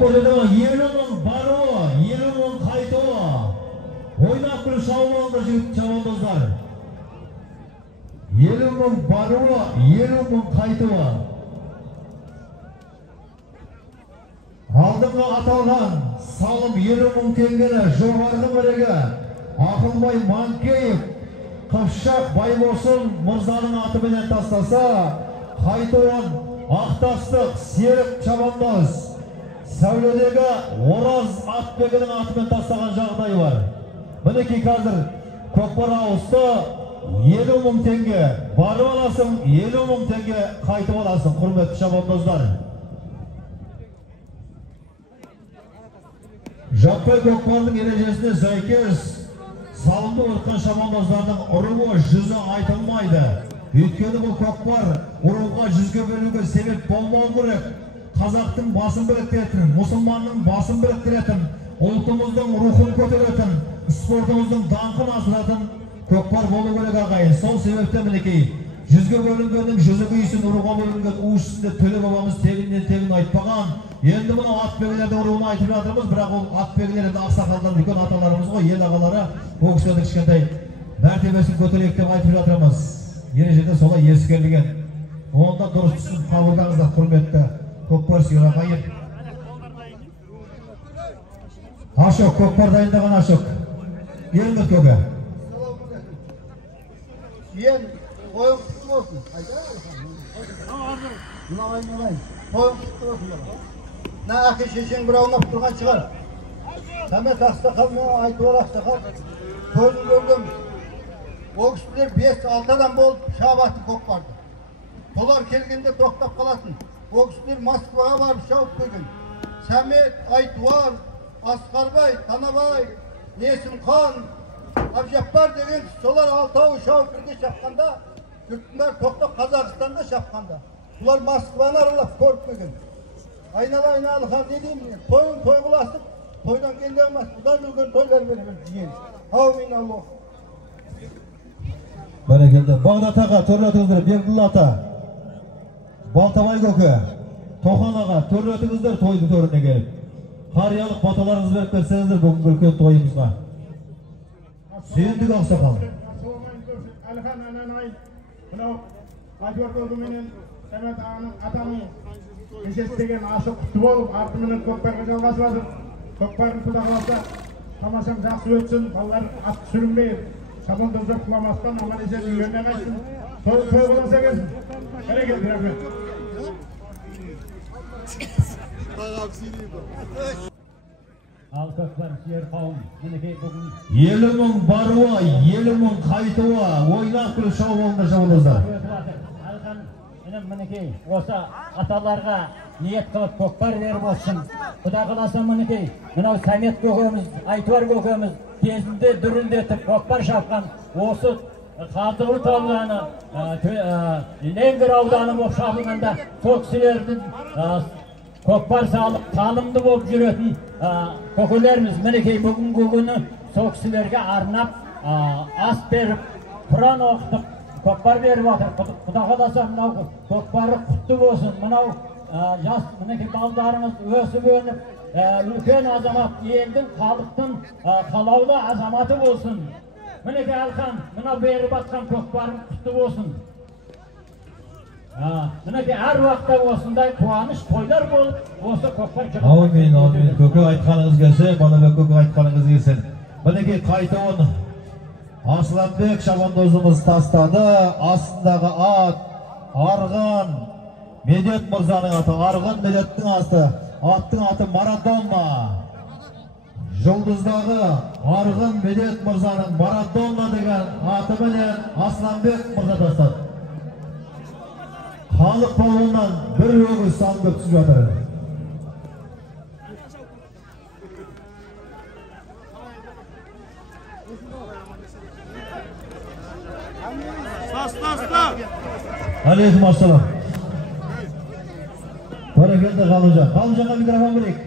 Көкпарда 50 мың баруы, 50 мың қайтуы. Ойнап күл шауылды жігіт чабандоздар. 50 мың баруы, 50 мың қайтуы. Алдыңға аталған салым 50 мың теңгені жоғарғы бірігі Ақылбай Манкеев Қыпшақ Байбосын Мырзаның атымен тастаса, қайтуын Ақтастық Серік Чабандоз Сәуледегі Ораз Атбегінің атымен тастаған жағдай бар. Мінекей қазір көкпар ауысты, 50 мың теңге барып аласың, 50 мың теңге қайтып аласың, құрметті чабандоздар. Жаппай көкпардың ережесіне сәйкес салымды отқан чабандоздардың ұрығы жүзі айтылмайды. Өйткені бұл көкпар ұрыға жүзге бөлуге себеп болмау керек. Қазақтың басын біріктіретін, мұсылманның басын біріктіретін, ұлтымыздың рухын көтеретін, спортымыздың даңқын асыратын көкпар болу керек ағайын. Сол себепті мінекей жүзге бөлінгеннің жүзі күйсін, ұрыға бөлінген уышысында төле бабамыз тегіннен тегін айтпаған. Енді мұны атбегілердің ұрығын айтып жатырмыз, бірақ ол атбегілерді ақсақалдар үлкен аталарымыз ғой, ел ағалары ол кісілердің кішкентай мәртебесін көтерейік деп айтып жатырмыз. Ережеде солай ескерілген. Онда дұрыс түсініп қабылдаңыздар, құрметті көкпар сүйер ағайын. Ашық, көкпар дайындаған Ашық. Еліңдір көгі. Ен, қойың құтты болсын. Қойың құтты болсын. Әке шешең бір аунап тұрған шығар. Сәмет Ақсақал мен Айтуар Ақсақал көзін көрдім. Ол кісілер 5-6 адам болып шабатын көкпарды. Солар келгенде тоқтап қалатын. Ол кісілер Москваға барып шауып келген. Сәмет, Айтуар, Асқарбай, Танабай, Несімхан, Абжаппар деген солар 6-ауы шауып бірге шапқанда, жұрттың бәрі тоқтап Қазақстанда шапқанда. Бұлар Москваны аралап көріп келген. Айнала хан не деймін, тойын той қыласып, тойдан келді алмас, бұдан үлкен тойлар беріп жиен. Аумин Аллах. Бәрекелді. Бағдат аға, төрлетіңіздер, Берділі ата, Балтабай көке, Тохан аға, төрлетіңіздер тойды төріне келіп. Қариялық баталарыңыз беріп берсеңіздер бүгінгі үлкен тойымызға. Сүйіндік Ақсақал. Әлхан Ананай, мынау Айтуар көкеменен Сәмет ағаның атамын кешестеген ашық құтты болып, артыменен көкпарға жалғасып, көкпарын құда қаласа, тамашам жақсы өтсін, балалар ат сүрінбей, шабандоздар құламастан, аман есен үйеріне қайтсын, той боласа келсін. Бәрекелді, рахмет. Ал көкпар сүйер қауым, мінекей бүгін 50 мың баруы, 50 мың қайтуы, ойнақ күл шау болыңдар жауыңыздар. Мінекей, осы аталарға ниет қылып көкпар беріп olsun. Құда қаласа мінекей, мынау Сәмет көкеміз, Айтуар көкеміз кезінде дүрілдетіп көкпар шапқан осы Қазығұрт ауданы, Ленгір ауданы болып шабылғанда сол кісілердің көкпар салып, талымды болып жүретін көкелеріміз мінекей бүгінгі күні сол кісілерге арнап ас беріп, Құран оқытып, көкпар беріп жатыр. Құда қаласа мынау көкпары құтты болсын. Мынау жас мінекей балдарымыз өсіп өніп, үлкен азамат, елдің, халықтың қалаулы азаматы болсын. Мінекей Алхан, мынау беріп атқан көкпарым құтты болсын. Мінекей әр уақытта осындай қуаныш тойлар болып, осы көкпар жығып. Аумин, аумин. Көке айтқаныңыз келсе, Манабек көке айтқаныңыз келсін. Мінекей қайтуын Асыланбек шабандозымыз тастады. Астындағы ат Арғын Медет Мырзаның аты. Арғын Медеттің аты. Аттың аты Марадонна. Жұлдыздағы Арғын Медет Мырзаның Марадонна деген аты менен Асыланбек Мырза тастады. Халық балуынан бір өгіз салып өткізіп жатыр. Алейкум ассалам. Бәрекелді Ғалымжан. Ғалымжанға микрофон берейік.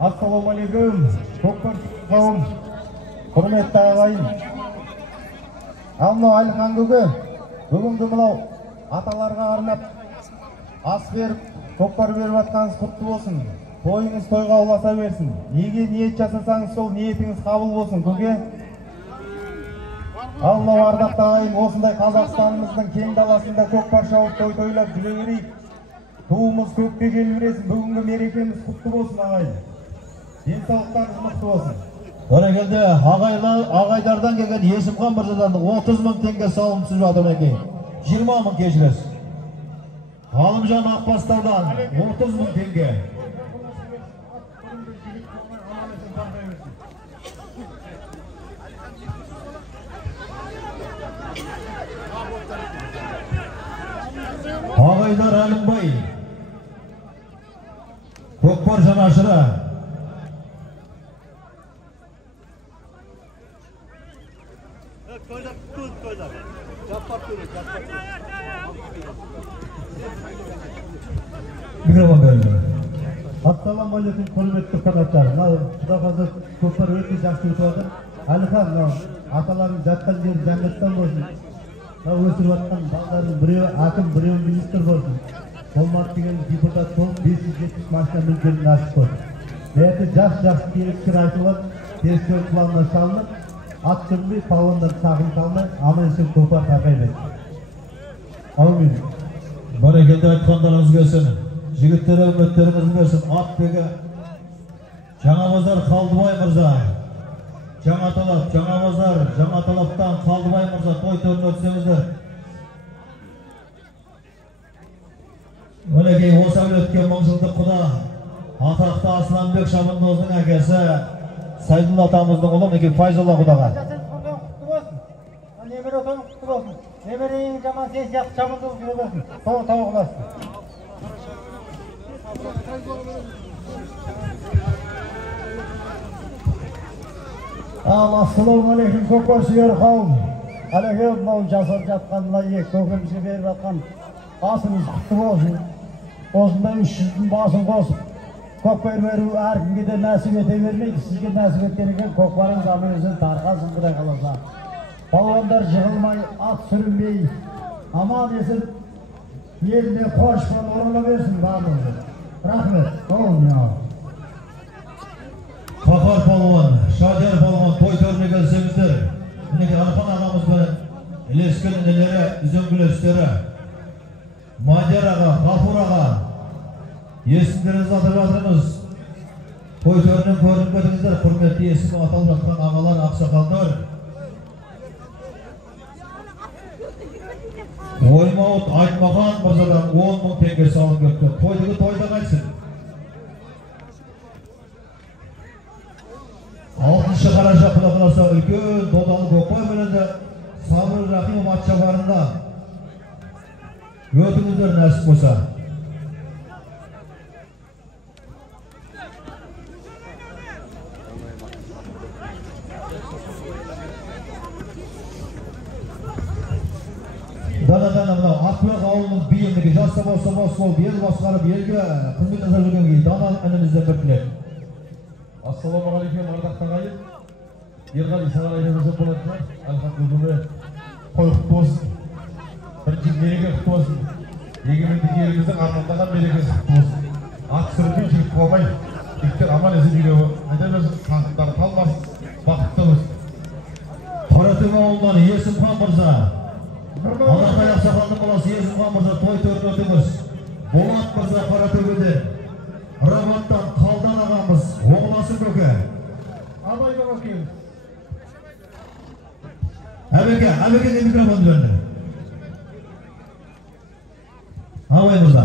Ассалаумалейкум, көкпар қауым, құрметті ағайын. Ал мынау Әлхан көке, бүгінгі мынау аталарға арнап ас беріп, көкпар беріп атқаныңыз құтты болсын. Тойыңыз тойға ұласа берсін. Неге ниет жасасаңыз, сол ниетіңіз қабыл болсын, көке. Алла ардақты ағайын, осындай Қазақстанымыздың кең даласында көкпар шауып той тойлап жүре берейік. Туымыз көкте желбіресін, бүгінгі мерекеміз құтты болсын ағайын. Денсаулықтарыңыз мықты болсын. Бәрекелді, ағайдардан келген Есімхан мырзадан 30 мың теңге салым түсіп жатыр екен. 20 мың кешіресіз. Ғалымжан Ақбастаудан 30 мың теңге. Ағайдар Әлімбай, көкпар жанашыры. Микрофон беріңіз. Ассалаумағалейкум, құрметті қонақтар. Мынау Құдағазы көкпар өте жақсы өтіп жатыр. Әлихан, мынау аталарың жатқан жері жәннаттан болсын. Мынау өсіріп жатқан балалардың біреуі әкім, біреуі министр болсын. Болмақ деген депутат болып 570 машина мүлкерін ашып қойды. Бәйті жақсы келістер айтылып, терістер құлағына салынып, ат сүрмей, палуандар сағын қалмай, аман-есен көкпар тарқай берді. Аумин. Бәрекелді айтқандарыңыз келсін. Жігіттер үміттеріңіз берсін. Атбегі Жаңабазар Қалдыбай мырза. Жаңаталаптан Қалдыбай мырза той төрін өтсеңіздер. Мінекей осы әулетке мыңжылдық құда атақты Асланбек Шабындоздың әкесі Сайдулла атамыздың ұлы мінекей Файзолла құдаға. Немере отаның құтты болсын. Немеренің жаман сен сияқты Шабындоз жүре болсын. Тауы құласын. Ассалаумағалейкум, көкпар сүйер қауым. Әлеке мынау жасап жатқан мына көкемізге беріп жатқан асымыз құтты болсын. Осындай 300-дің басын қосып, көкпар беру әркімге де нәсіп ете бермейді. Сізге нәсіп еткен екен, көкпарыңыз аман-есен тарқасын, Құдай қаласа. Палуандар жығылмай, ат сүрінбей, аман-есен еліне қошпан орала берсін барлығы. Рахмет. Қақар палуан, Шадияр палуан той төріне келсеңіздер. Мінекей Арқан ағамыз бәрін ілескен інелері, үзеңгілестері. Мадияр аға, Ғафур аға, есімдеріңізді атап жатырмыз. Той төрінен көрініп кетіңіздер, құрметті есімі аталып жатқан ағалар, ақсақалдар. Оймауыт Айтмахан мырзадан 10 мың теңге салым кетті. Тойдығы тойда қайтсын. 6 қараша Құда қаласа үлкен додалы көкпар мененде Сабыр Рахимов атшабарында өтіңіздер нәсіп болса. Дана мынау Ақбек ауылының биылдығы жаста болса бос болып, ел басқарып, елге қызмет жасап жүрген кейін Дана інімізден бір тілек. Ассалаумағалейкум, ардақты ағайын. Ерғали сағалайын жасап болатындар. Әлхан көкеме той құтты болсын. Бірінші мереке құтты болсын. Егеменді еліміздің армандаған мерекесі құтты болсын. Ат сүрінбей жігіт болмай, жігіттер аман-есен үйге айда берсін, тақымдары талмасын, бақытты болсын. Қаратөбе ауылынан Есімхан мырза. Алақай ақсақалдың баласы Есімхан мырза той төрін өтіңіз. Болат мырза Қаратөбеден. Рабаттан Қалдан ағамыз, оғласы көке. Абай баба келді. Әбеке микрофон берді. Абай мырза.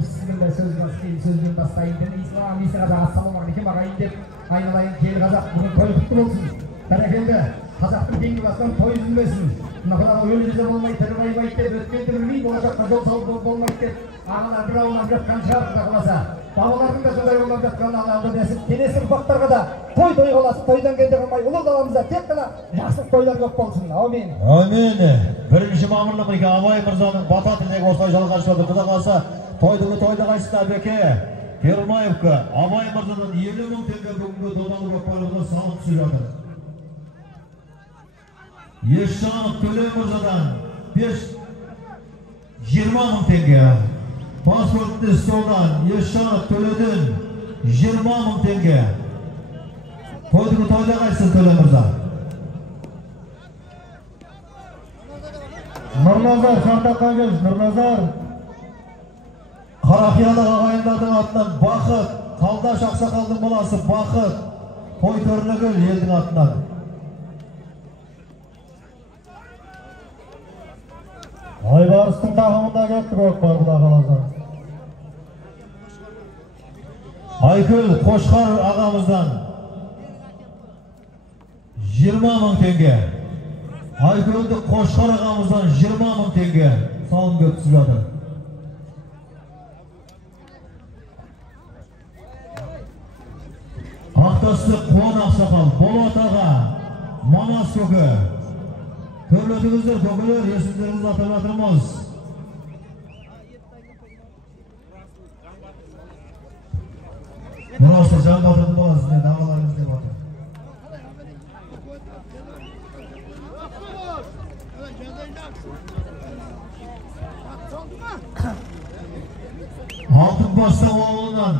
Бісміллә сөзбен бастайын деп, ислам исіғада ассалаумағалейкум ағайын деп, айналайын кел қазақ, бүгін той құтты болсын. Бәрекелді, қазақтың денгі басқан той үзілмесін. Құдаға өлі жүзі болмай, тірі байбайды деп, өткенді білмей, болашаққа жол салып болмайды деп, ағалар бір аулап жатқан шығар Құда қаласа. Бабалардың да сондай олап жатқан алды десіп, келесі ұрпақтарға да той қаласын, тойдан келді қылмай, ұлы даламызда тек қана жақсы тойлар көп болсын. Аумин. Аумин. 1 мамырлық Абай мырзаның бата тілегі осылай жалғасып Құда қаласа, тойдығы тойда қайсында Әбеке Перумаевқа Абай мырзадан 50 мың теңге бүгінгі додалы көкпарында салым түсіп жатыр. Есжанов Төле мырзадан 5-7 20.000 tenge. Pasportni stoldan Eshonov To'ledin 20.000 tenge. To'yni to'yda qaysiz To'la mirzo? Nurnazar Sardaqangiz, Nurnazar. Qaraqiyali og'ayinlarning atidan Baxit, Qaldash Oqsoqolning bolasi Baxit. To'y To'rnagul elning atidan. Ayvarisning taqimida ketdi Ko'kbar xudo xolasa. Aykul Qo'shqar og'amizdan 20.000 tenge. Aykulni Qo'shqar og'amizdan 20.000 tenge. Salomga o'tkaziladi. Aqtasi Quvon Oqsoqol, Bolot og'a, Manas ko'ki. Hürmetimizdir ko'kilar, esingizlarimizni atab o'tiramiz. Munosib jon botirni bolasini da'volarimiz deb o'tir. Altınboshdan o'g'lidan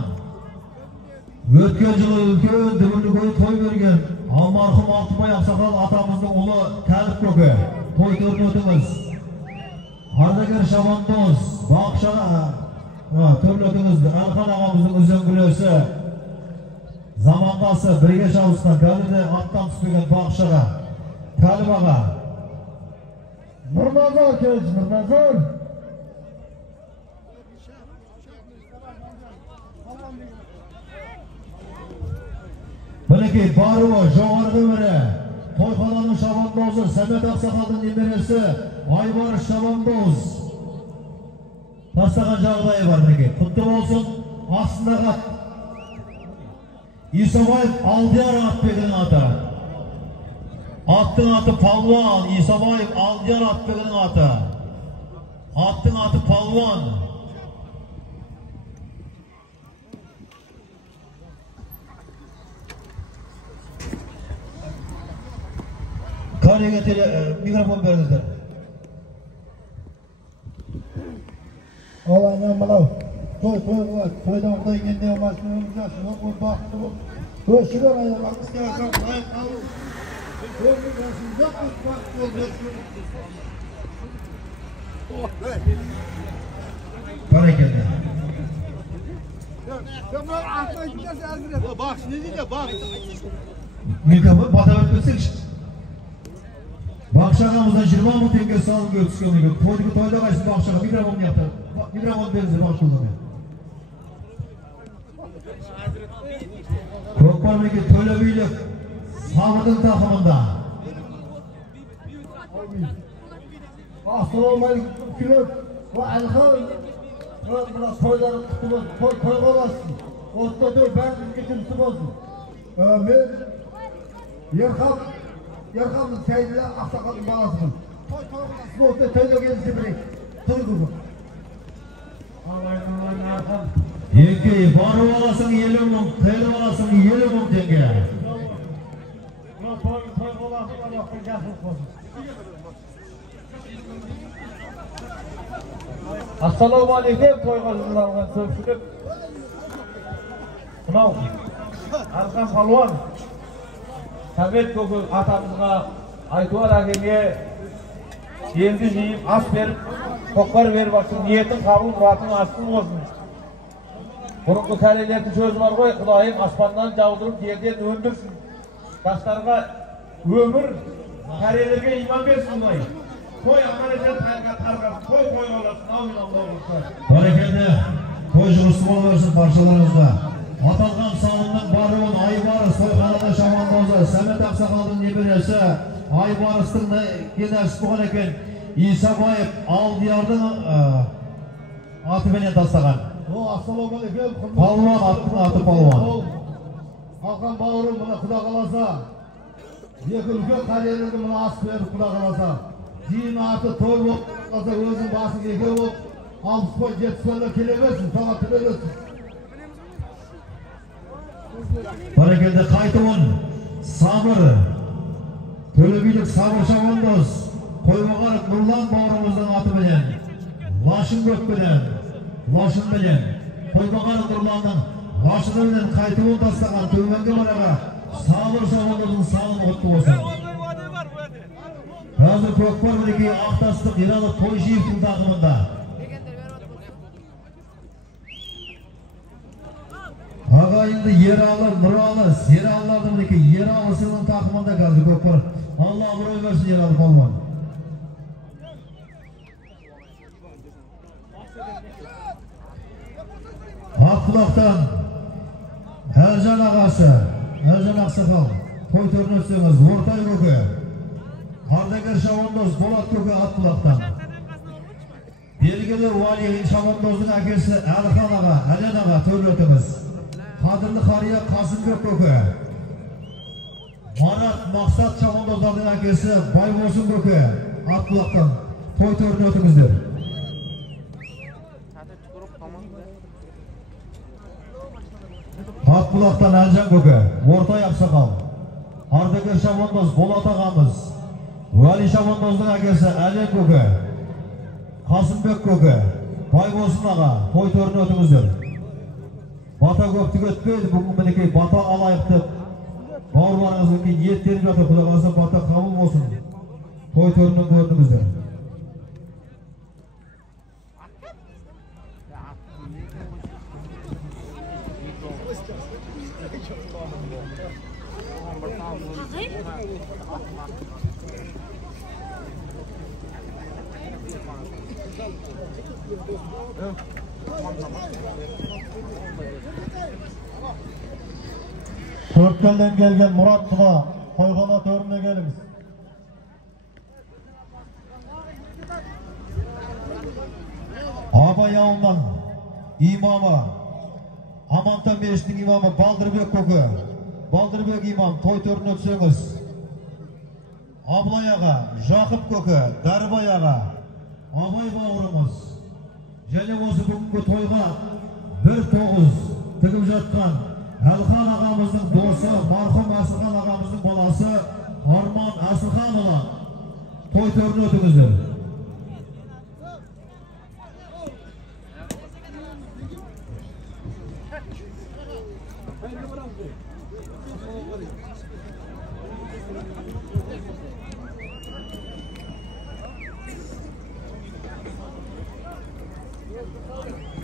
o'tgan yili ulkan dibini qo'yib to'y bergan almarhum Oltinboy Oqsoqol otamizning o'g'li Talib ko'ki to'y to'rnotimiz. Ardagar Shabandoz, Boqshaga to'rnotimiz Alxon og'amizning uzun gulasi. Zamong'asi birga shavusdan kalida otdan tutilgan Boqshaga Talib og'a. Nurnazar keldi, Nurnazar. Bileki Barıva, Joğargı biri, Toyxonaning Shabandozi, Samet Oqsoqolning nemirasi, Aybar Shabandoz. Tastagan жағдайы бар білeki. Құтты болсын, астындағы Исабаев Алдияр Атбегінің аты. Аттың аты Палуан, Исабаев Алдияр Атбегінің аты. Аттың аты Палуан. Karıya mikrofon verdiler. Olaydan manav to'ydan qo'yganda mashinamiz yo'q, u baxtli bo'lib. Ko'shirib ayollar istagan qo'yib qolib. Ko'rmigasizda vaqt bo'ldi. Barakalla. Tamam, ahmayga azrab. Bak, ne dedi? Bak. Mikrofon batavat bo'lsa Bakşağımızdan 20.000 tenge salgı ötüskönlüğü. Toyduğu toyda qaysi bakşağa mikrofon yaptı. Mikrofon benzer bakşağına. Kökbarmeki Tölebilik Sabır'ın takımında. Assalamu aleyküm. Ve Alxon. Buna toylar kutlu toy olasın. Orta toy ben geçimsiz olsun. Ben Yarqamın Seydi'yle Oqsoqolning bolasımın. Toy toyda gelisi biri. Toy Yekeyi barı olasın 20.000, kaylı olasın 20.000 tenge. Toy olasın Allah'tan jasıl olsun. Assalomu alaykum to'yga ko'pchilik. Mынау Alxon Palvon Samet ko'ki atamizga Aytuvar akemga endi jiyib as berib to'qar berib olsin, niyetin qabul muratın asıl olsun. Burungi kariyerning so'zi bor qo'y, Xudoyim osmondan javdirib yerdan o'ndirsin. Yoshlarga ömür kariyerlarga iymon bersin Xudoyim. Toy amaliyat tarqab toy olasın. Amin Alloh'a. Barakalla. Toy Müslüman versin parçalarınızda. Atalgan salonning barıvın Aybarız toyxonada Shabandozi, Samet Oqsoqolning nemirasi Aybarızning kenasi bo'lgan ekan. Isaboyev Aldiyarning ati bilan tastagan. Assalomu alaykum. Palvon ati Palvon. Alxon bavrim buni Xudo xolasa. Ulkan kariyerlarga buni asib berib Xudo xolasa. Keyin ati to'y bo'lib qolsa o'zing bosing ega bo'lib 60 boy 70 boylar kelaversin, sana tilaversin. Barakalla qaytavun Sabır. Tölebilik Sabır Shabandoz. Qo'yvog'ar Nurlan bog'rimizning ati bilan лашын көппеден, лашын білен, қойбаған құрланның лашыны білен қайтуын тастаған төменгі бараға сабыр шабандардың салымы құтты болсын. Қазір көкпар мінекей Ақтастық Ералы Тойшиевтің тақымында. Ағайынды Ералы, Нұралы, Сералылардың мінекей Ералысының тақымында қазір көкпар. Алла абырой берсін Ералы Палуан. Ақбұлақтан Әлжан ағасы, Әлжан Ақсақал, той төрін өтсеңіз, Ортай көке, Ардагер Шабандоз, Болат көке Ақбұлақтан. Белгілі Валиғин Шабандоздың әкесі Әлхан аға, Әлен аға төр өтіңіз. Қадырлы қария Қасымбек көке, Марат Мақсат Шабандоздардың әкесі Байбосын көке Ақбұлақтан той төрін өтіңіздер. Ақбұлақтан Әлжан көке, Ортай Ақсақал, Ардагер Шабандоз, Болат ағамыз, Уәли Шабандоздың әкесі Әлен көке, Қасымбек көке, Байбосын аға, той төрін өтіңіздер. Бата көптік өтпейді, бүгін мінекей бата алайық деп, бауырларыңыздың ниеттерін жатыр, Құдай қаласа бата қабыл болсын. Той төрінен көрдіңіздер. Төрткелден келген Мұрат Құда, қойғана төріне келіңіз. Абай ауылынан имамы, Амантан мешітінің имамы Балдырбек көке, Балдырбек имам той төріне өтсеңіз. Абылай аға, Жақып көке, Дәрбай аға, Абай бауырымыз, және осы бүгінгі тойға 1-9 тігіп жатқан Әлхан ағамыздың досы, марқұм Асылхан ағамыздың баласы Арман Асылханұлы той төріне өтіңіздер.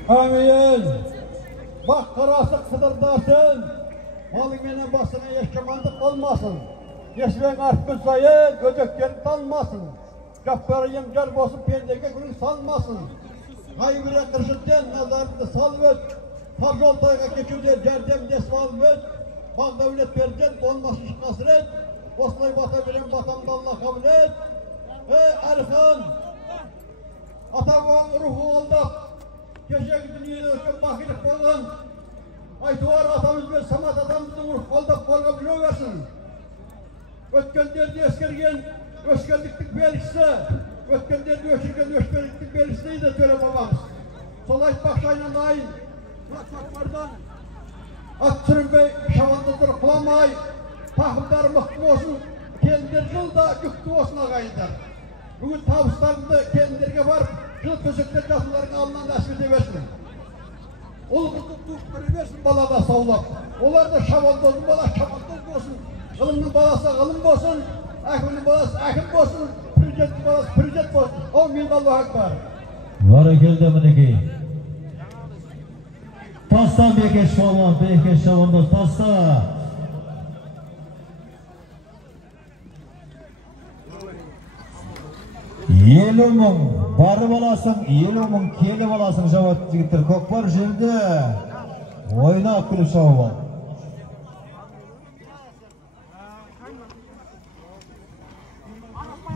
Amin. Bak karası kıdırdasın. Malınменен basına yaşamandık olmasın. Yaşayan artmış sayın, göceklerini tanmasın. Yapparıyım car bolsun, pendege günün salmasın. Kaybıra kırşıtten nazarını salvet. Farz oltayga geçude cerdem desvalvet. Bak devlet vercen, olmaz iş kasret. Oslay bata bilen batamda Allah kabul et. Erkan, ata ruhu aldap. Geçen dünyada ötüp bakılık bolun. Aytuvar atamız ve Samat atamızın ruh aldap bolga biliyor versin. Ötkenlerde eskergen, öskelliklik belgisi. Ötkenlerde öşürgen, öşkelliklik belgisi de söyle babamız. Solay bakşayla layın. Muratmaklardan at sürünbey şavandızdır kılamay. Tahımları mıhtı olsun. Kendiler yılda yüktü olsun ağayınlar. Bugün tavuslarında kendilerine var. Yıl köşekler yasılarına alınan nasip edeversin. Ol kızlık versin balada sağlam. Onlar da şavandozun balası şavandoz olsun. Kılımın balası kılım olsun. Akımın balası akım olsun. Pürcetin balası pürcet olsun. Amin Allahu Ekber. Barakelde mineki. Tasta Bekeş falan, Bekeş şavandoz tasta. Елумың барып аласың, елумың келіп аласың жауапты жігіттер. Көкпар жерде ойнап күліп шауып ал.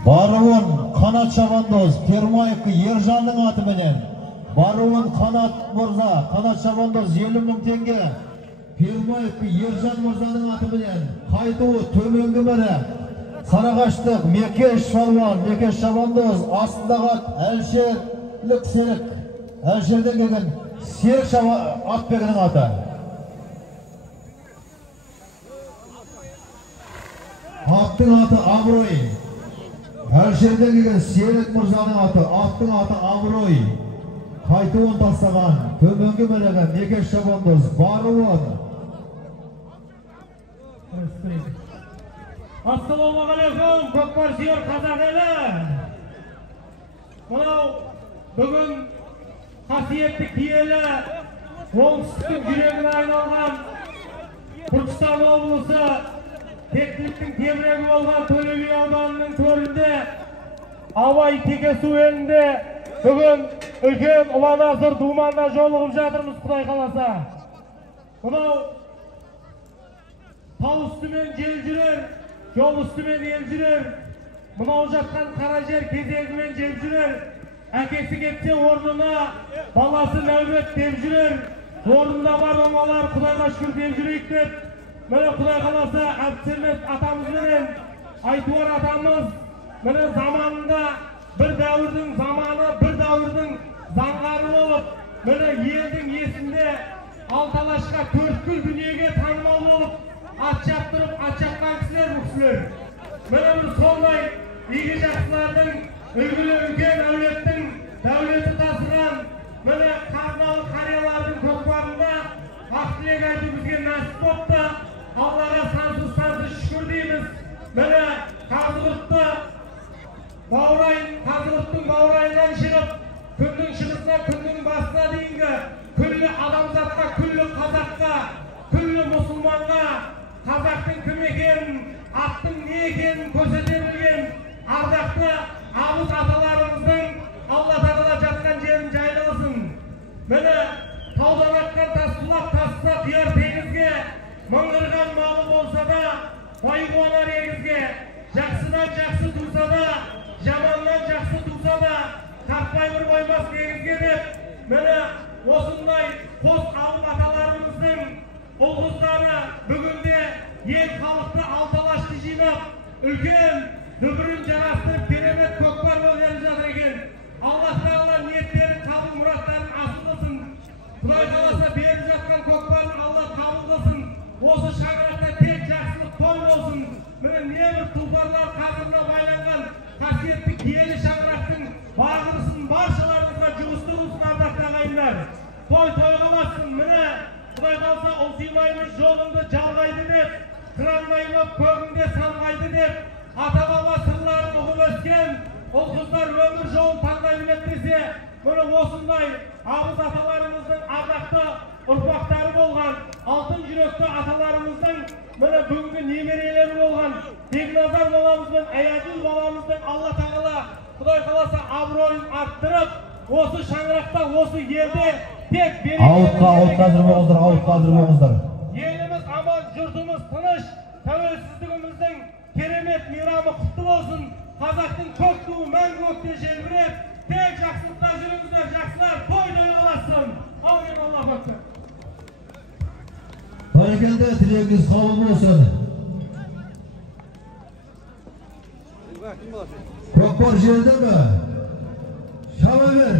Баруын Қанат Шабандоз, Пермайқы Ержанның атыменен. Баруын Қанат Мұрза, Қанат Шабандоз 50.000 теңге. Пермайқы Ержан Мұрзаның атыменен. Қайтуы төменгі бірі. Сарағаштық Мекеш Шалуан, Мекеш Шабандоз, астындағы Әлшерлік Серік, Әлшерден келген Серік Атбегінің аты. Аттың аты Абырой. Әлшерден келген Серік Мұрзаның аты, аттың аты Абырой. қайтуын тастаған төменгі бөлеген Мекеш шабандоз Баруын. Ассалаумағалейкум, көкпар сүйер қазақ елі. Мынау бүгін қасиетті киелі оңтүстіктің жүрегіне айналған Түркістан облысы тектіліктің темірегі болған Төле би ауданының төрінде Абай Текесу елінде бүгін үлкен Ұланасыр думанда жолығып жатырмыз, Құдай қаласа. Мынау тау үстімен жел жүрер, жол үстімен ел жүрер. Мынау жатқан қара жер кезегімен жел жүрер. Әкесі кетсе орнына баласы нәубет деп жүрер. Орнында бар оңалар Құдайға шүкір деп жүрейік деп. Міне Құдай қаласа Әбдісемет атамызбенен Айтуар атамыз міне заманында бір дәуірдің заманы, бір дәуірдің заңғары болып, міне елдің есінде Алталашқа төрткүл дүниеге танымал болып, ат шаптырып, ат шапқан кісілер бұл кісілер. Міне бір сондай игі жақсылардың, үлгілі үлкен әулеттің дәулеті тасыған, міне қазыналы қариялардың көкпарында ақ тілек айту бізге нәсіп болыпты. Аллаға сансыз шүкір дейміз. Міне Қазығұрттың баурайынан шығып, күннің шығысына, күннің басына дейінгі күллі адамзатқа, күллі қазаққа, күллі мұсылманға қазақтың кім екенін, аттың не екенін көрсете білген ардақты абыз аталарымыздың Алла тағала жатқан жерін жайласын. Міне таудан атқан тасқұлақ тасса құяр теңізге, мыңғырған малы болса да, бай қуанар егізге, жақсыдан жақсы туса да, жаманнан жақсы туса да, тартпай бір қоймас негізге деп, міне осындай қос ауыл аталарымыздың ұл-қыздары бүгінде ел халықты Алталашты жинап, үлкен дүбірін жарастырып керемет көкпар болып жатыр екен. Аллах тағала ниеттерін, қабыл мұраттарын асыл қылсын. Құдай қаласа беріп жатқан көкпарын Алла қабыл қылсын. Осы шаңырақта тек жақсылық той болсын. Міне небір тұлпарлар қағырына байланған қасиетті киелі шаңырақтың бағырсын баршаларыңызға жұғысты болсын, ардақты ағайындар. Той қалмасын. Міне Құдай қалса ұлсимаймыз жолыңды жалғайды деп, қырандайлы көгіңде самғайды деп, ата-баба сырларын ұғып өскен ұл-қыздар өмір жолын таңдай біледі десе, міне осындай абыз аталарымыздың ардақты ұрпақтары болған, алтын жүректі аталарымыздың міне бүгінгі немерелері болған Бекназар баламыз бен Аяділ баламыздың Алла тағала Құдай қаласа абыройын арттырып, осы шаңырақта, осы елде тек ауытқа болыңыздар. Еліміз аман, жұртымыз тыныш, тәуелсіздігіміздің керемет мейрамы құтты болсын. Қазақтың көк туы мәңгі көкте желбіреп, тек жақсылықта жүріңіздер, жақсылар, той қаласын. Амин, Аллах акбар. Бәрекелді, тілегіңіз қабыл болсын. Көкпар жерді ме? Шама бер.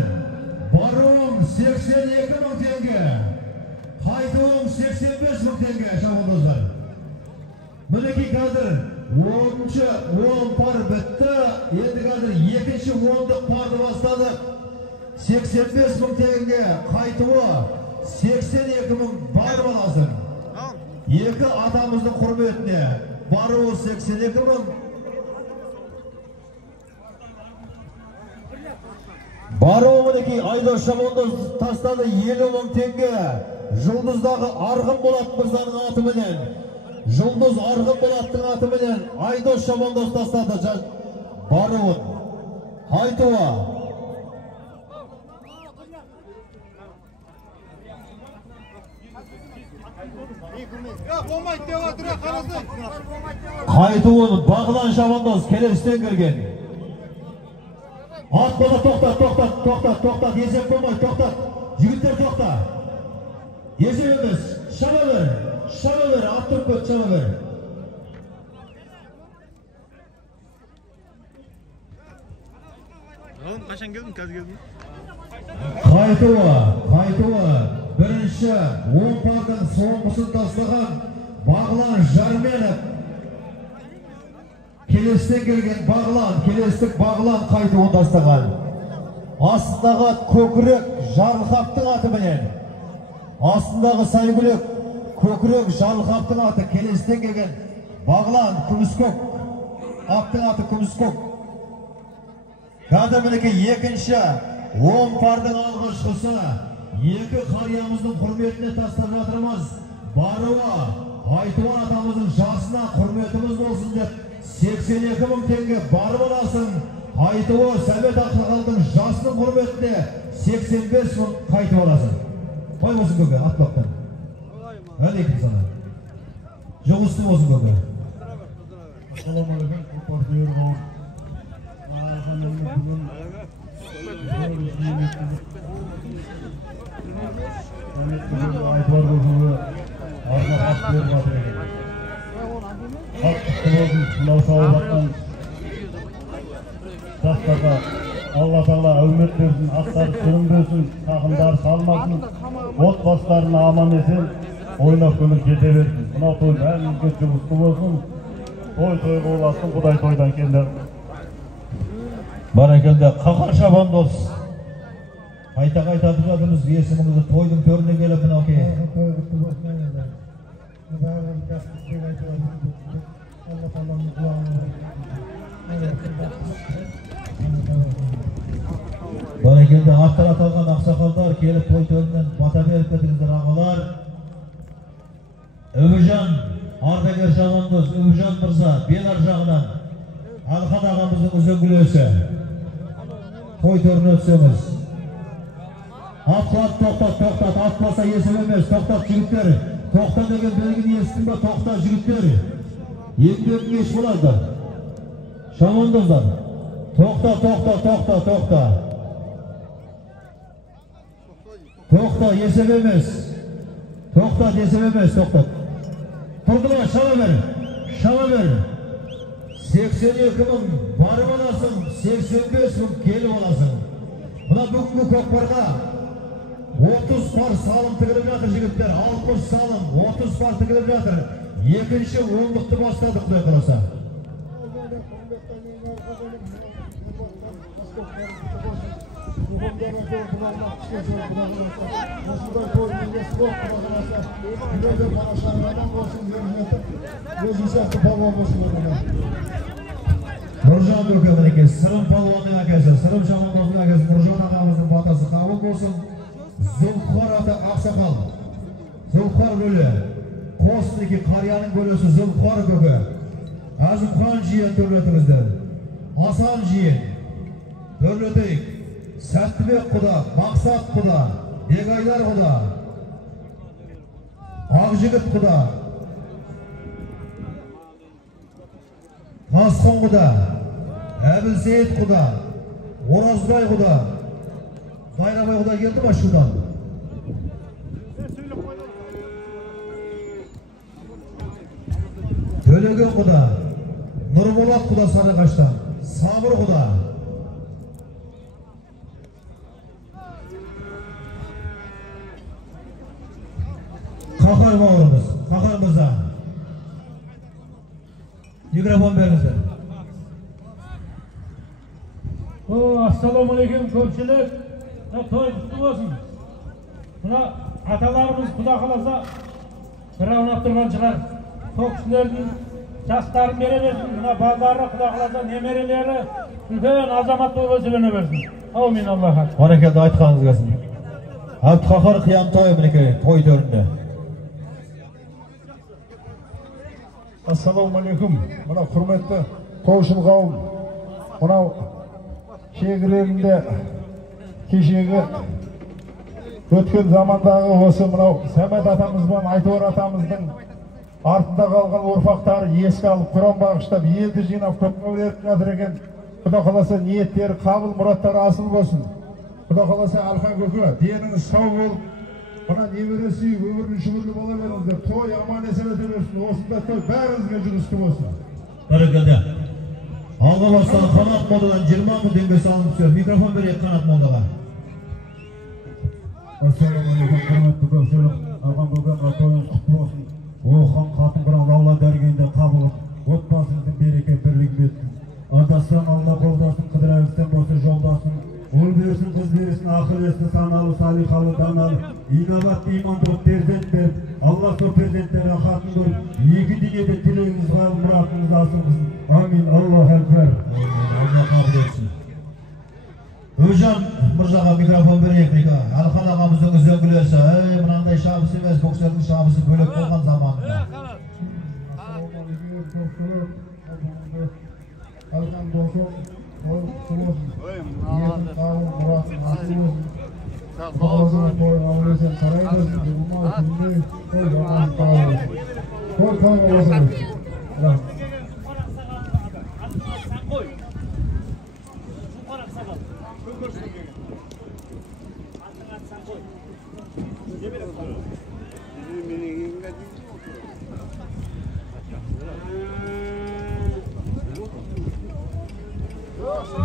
Баруым 82 мың теңге. Қайтуым 85 мың теңге, шабандоздар. Мінеки қазір 10-шы 10 пар бітті. Енді қазір 2-ші 10-дық парды бастадық. 85 мың теңге қайтуы 82 мың бар баласын. Екі атамыздың құрметіне баруы 82 мың. Баруы мінеки Айдос шабандоз тастады 50 мың теңге. Жұлдыздағы Арғын Болат мырзаның атыменен, Жұлдыз Арғын Болаттың атыменен Айдос шабандоз тастады баруын. Қайтуы Қайтуын Бағлан шабандоз келестен кірген. Ат бала тоқтат, есеп болмай, тоқтат. Жігіттер тоқта. Есеп емес, шама бер, ат тұрып көт, шама бер. Қашан келдің, қазір келдің? Қайтуы, бірінші 10 пардың соңғысын тастаған Бағлан Жарменов. Келестен келген Бағлан, келестік Бағлан қайтуын тастаған. астындағы көкірек Жарылқаптың аты менен. Астындағы сәйгүлік көкірек Жарылқаптың аты келестен келген Бағлан Күміскөк. Аттың аты Күміскөк. Қазір мінеке екінші 10 пардың алғашқысы екі қариямыздың құрметіне тастап жатырмыз. Баруы Айтуар атамыздың жасына құрметіміз болсын деп 82 мың теңге бар боласын. Айтуар Сәмет Ақсақалдың жасының құрметіне 85 мың қайтып аласың. Бай болсын көке, атлақтан. Әлейкім sana. Жоғысты болсын көке. Ассалаумағалейкум, көкпар сүйер қауым. Айтуар көкеге арна хат беріп жатыр екен. Хат құтты болсын, мынау шауып жатқан жастарға Алла Тағала әумет берсін, аттары сүрінбесін, тақымдары салмасын, отбасыларына аман есен ойнап көңіл жете берсін. Мынау той бәрімізге жұғысты болсын, той боласын, Құдай тойдан келдер. Барекелді, қақар шабан дос. Қайта-қайта жатырмыз, есіміңізді тойдың төріне келіп мынау ке. Барекелді, аттар аталған ақсақалдар келіп той төрінен бата беріп кетіңіздер ағалар. Үбіжан, ардагер шабандоз, Үбіжан мырза, Белар жағынан Алхан ағамыздың үзеңгілесі. Той төріне өтсеңіз. Атқат, тоқтат, атпаса есіп емес, тоқтат жігіттер. Тоқта деген белгіні естің ба, тоқта жігіттер. Еңбегің еш болады. Шамандоздар, тоқта. Тоқта, есіп емес. Тоқтат, есіп емес, тоқтат. Тұрдыла, шама бер. 82 мың барып аласың, 85 мың келіп аласың. Бұна бүгінгі көкпарға 30 пар салым тігіліп жатыр жігіттер, 60 салым, 30 пар тігіліп жатыр. Екінші ондықты бастадық Құдай қаласа. Нұржан көке мінеке, Сырым палуанның әкесі, Сырым шамандоздың әкесі Нұржан ағамыздың батасы қабыл болсын. Зұлқар аты ақсақал, Зұлқар бөлі, қосынеке қарияның бөлесі Зұлқар көке. Әзімхан жиен төрлетіңіздер, Асан жиен төрлетейік. Сәттібек құда, Мақсат құда, Бегайдар құда, Ақжігіт құда, Қасқын құда, Әбілсейіт құда, Оразбай құда, Дайрабай құда келді ма шудан? Төлеген құда, Нұрболат құда Сарыағаштан, Сабыр құда, Қақар бауырымыз, Қақар мырза. Микрофон беріңіздер. Ассалаумағалейкум көпшілік. Той құтты болсын. Мына аталарымыз Құда қаласа бір аунап тұрған шығар. Сол кісілердің жастарын бере берсін. Мына балдары Құда қаласа немерелері үлкен азамат болып өсіп берсін. Аумин Аллаха. Барекелді, айтқаныңыз келсін. Әбдіқақар қиян той мінеке, той төрінде. Ассалаумағалейкум. Мына құрметті тойшыл қауым. Мынау шегірегінде кешегі өткен замандағы осы мынау Сәмет атамыз бен Айтуар атамыздың артында қалған ұрпақтары еске алып Құран бағыштап елді жинап көпке беріп жатыр екен. Құда қаласа ниеттері қабыл, мұраттары асыл болсын. Құда қаласа Алхан көке деніңіз сау болып, мына немере сүйіп өмірін шүбірлі бола беріңіздер. Той аман есен өте берсін. Осында той бәріңізге жұғысты болсын. Барекелді. Алға бастаған Қанат молдадан 20 мың теңге салынып түседі. Микрофон берейік Қанат молдаға. Ассалаумағалейкум, құрметті көпшілік. Алған көке тойыңыз құтты болсын. Оқыған қатын құран Алла дәрігенде қабылып, отбасыңыздың береке бірлік етсін. Адастан Алла қолдасын, қыдырәлістен болса жолдасын. Ол берсін kız verirsin, ahiretli sanalı, salikalı, danalı, inovatlı, imanlı perzentler, Allah o perzentlere hatın görüp, iki dinede dileğiniz var, muratınız alsın kızım. Amin. Allah ekber. Allah kabul etsin. Özcan Mırzağa mikrofon vereyim peki. Alkan ağamızın üzülen gülesi. Mınандай şabısı emez, boksörün şabısı bölek olgan zamanında. Alkan boşu, oy kutlusun. Niyetin sağın, muratın kutlusun. Boğazına koy, avresin, saraylasın. Bunlar şimdi koy zaman sağlığı. Koy olsun.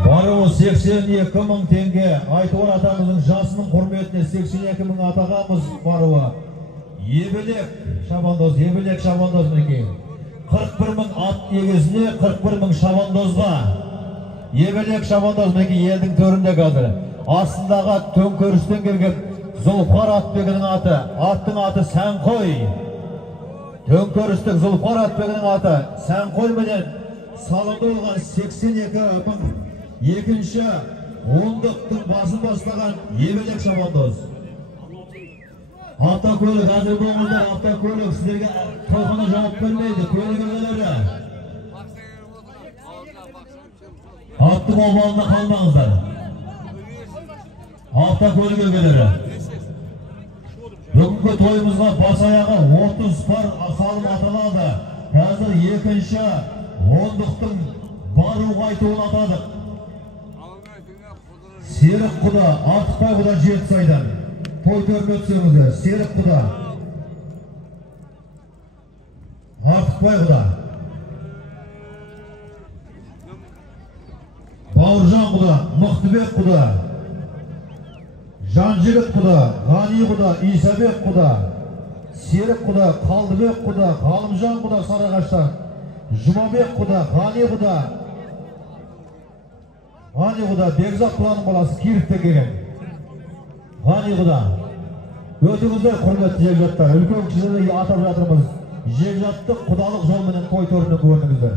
Barı 82 мың tenge. Aytıvar atamızın жасының құрметіне 82 мың атағамыз баруы. Ебелек шабандоз мінеке. 41 мың ат егесіне 41 мың шабандозға. Ебелек шабандоз мінеке елдің төрінде қазір. Астындағы төңкерістен келген Зұлпар Атбегінің аты. Аттың аты сән қой. Төңкерістік Зұлпар Атбегінің аты. Сән қой менен салымды болған 82 мың екінші ондықтың басын бастаған ебелек шабандоз. Автокөлік, әзір болыңыздар, автокөлік сіздерге тойхана жауап бермейді, көлік өлелері. Аттың обалында қалмаңыздар. Автокөлік өлелері. Бүгінгі тойымызға бас аяғы 30 пар салым аталады. Қазір екінші ондықтың баруға айтуын атадық. Серік құда, Артықбай құда Жетісайдан. Той төрін өтсеңіздер, Серік құда. Артықбай құда. Бауыржан құда, Мықтыбек құда. Жанжігіт құда, Ғани құда, Исабек құда. Серік құда, Қалдыбек құда, Ғалымжан құда Сарағаштан. Жұмабек құда, Ғани құда. Ғани құда, Бекзат құданың баласы Киріктен келген. Ғани құда. Өтіңіздер құрметті жекжаттар. Үлкен кішілерді атап жатырмыз. Жекжаттық құдалық жолменен той төріне көрдіңіздер.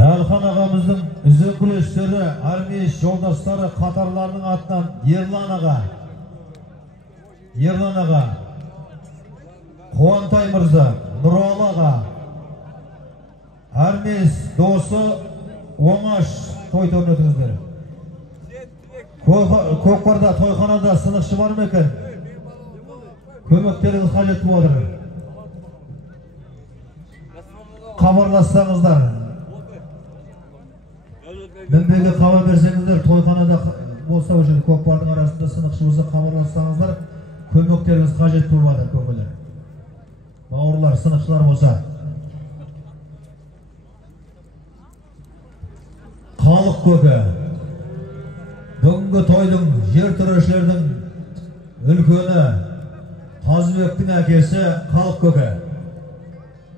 Әлхан ағамыздың үзен күрестері, армейш жолдастары қатарларының атынан Ерлан аға, Қуантай мырза, Нұралы аға, армейш досы Оңаш той төрін өтіңіздер. Көкпарда тойханада сынықшы бар ма екен? Көмектеріңіз қажет болып отыр. Хабарлассаңыздар. Мінбеге хабар берсеңіздер, тойханада болса уже көкпардың арасында сынықшы болса хабарлассаңыздар, көмектеріңіз қажет болып отыр көкелер. Бауырлар, сынықшылар болса. Халық көке. Бүгінгі тойдың жер төрешілердің үлкені Қазыбектің әкесі Халық көке.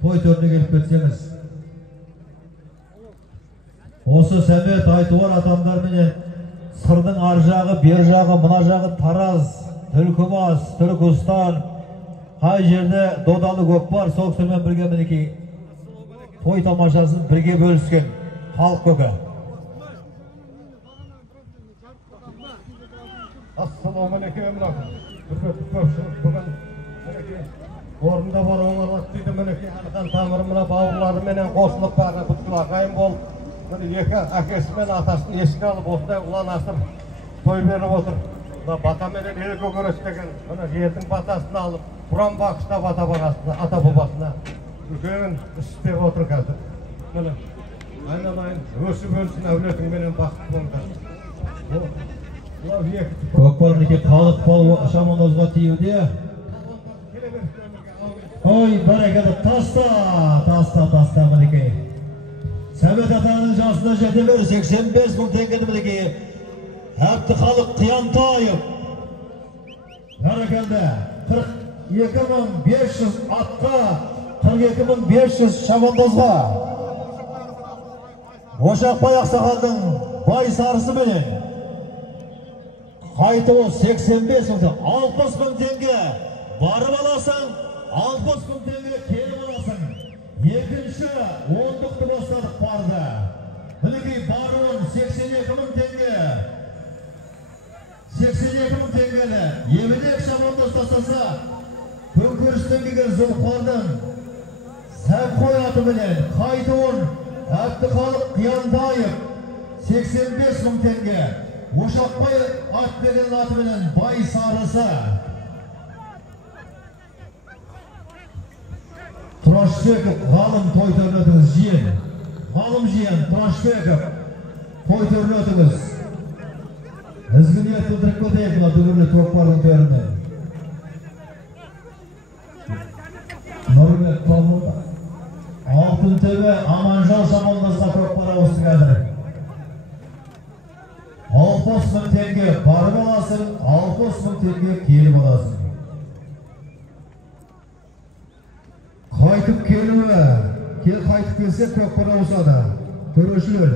Той төріне келіп кетсеңіз. Осы Сәмет Айтуар атамдар менен сырдың ар жағы, бер жағы, мына жағы Тараз, Түлкібас, Түркістан, қай жерде додалы көкпар, сол кісімен бірге мінекей той тамашасын бірге бөліскен Халық көке. Ассалаумағалейкум. Бүгін орында бар оңырлық дейді мінекей Әлхан тамырымына бауырлары менен қосылып бары бүткіл ағайын болып, екі әкесі мен атасын еске алып, осындай ұлан асыр той беріп отыр. Бата менен ел көгерес деген елдің батасын алып, Құран бақышта бата бағасына, ата бабасына үлкен істеп отыр қазір. Айналайын, өсіп өлсін әулетің менен бақытты болыңдар. Көкпар мінеке Халық шамандозға тиюде. Ой, бәрекелді, таста мінеке. Samet Atanın jasına jeteber 85 bin tengedimdeki Abdihalik Qiyantoyev Yarakelde 42.500 atqa 42.500 shamondozga Oşakbay Aksakaldın bay sarısı bilen qaytı o 85 bin 60 bin tenge barıp alasın 60 bin tenge kelip alasın Yekінші ondықты бастадық барды Мінекей баруын 82 bin tenge 82 bin tengені Емелек шамандыз тастаса Төңкерістен келген Зұлқардың Сәпқой аты білен Қайтуын Abdihalik Qiyantoyev 85 bin tenge Oşakbay at берген аты білен бай сарысы Тұрашбеков ғалым той төрнетіңіз жиен ғалым жиен Тұрашбеков той төрнетіңіз ізгі ниет білдіріп кетейік мына дүгірлі көкпардың төрінен Нұрбек Тобылда Алтынтөбе Аманжол шамандызға көкпар ауысты қазір 60 bin tenge барып аласың 60 bin tenge келіп аласың Qaytып келуі, қайтып келсе көкпар ауысады. Төрешілер,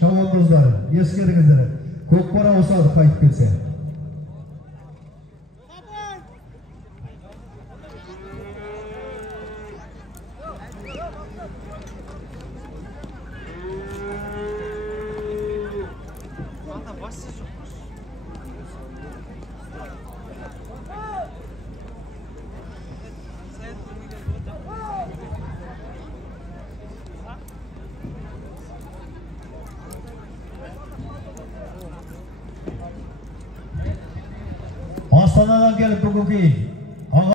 шамандоздар, ескеріңіздер. Көкпар ауысады қайтып келсе. Astana'dan gelip bugünkü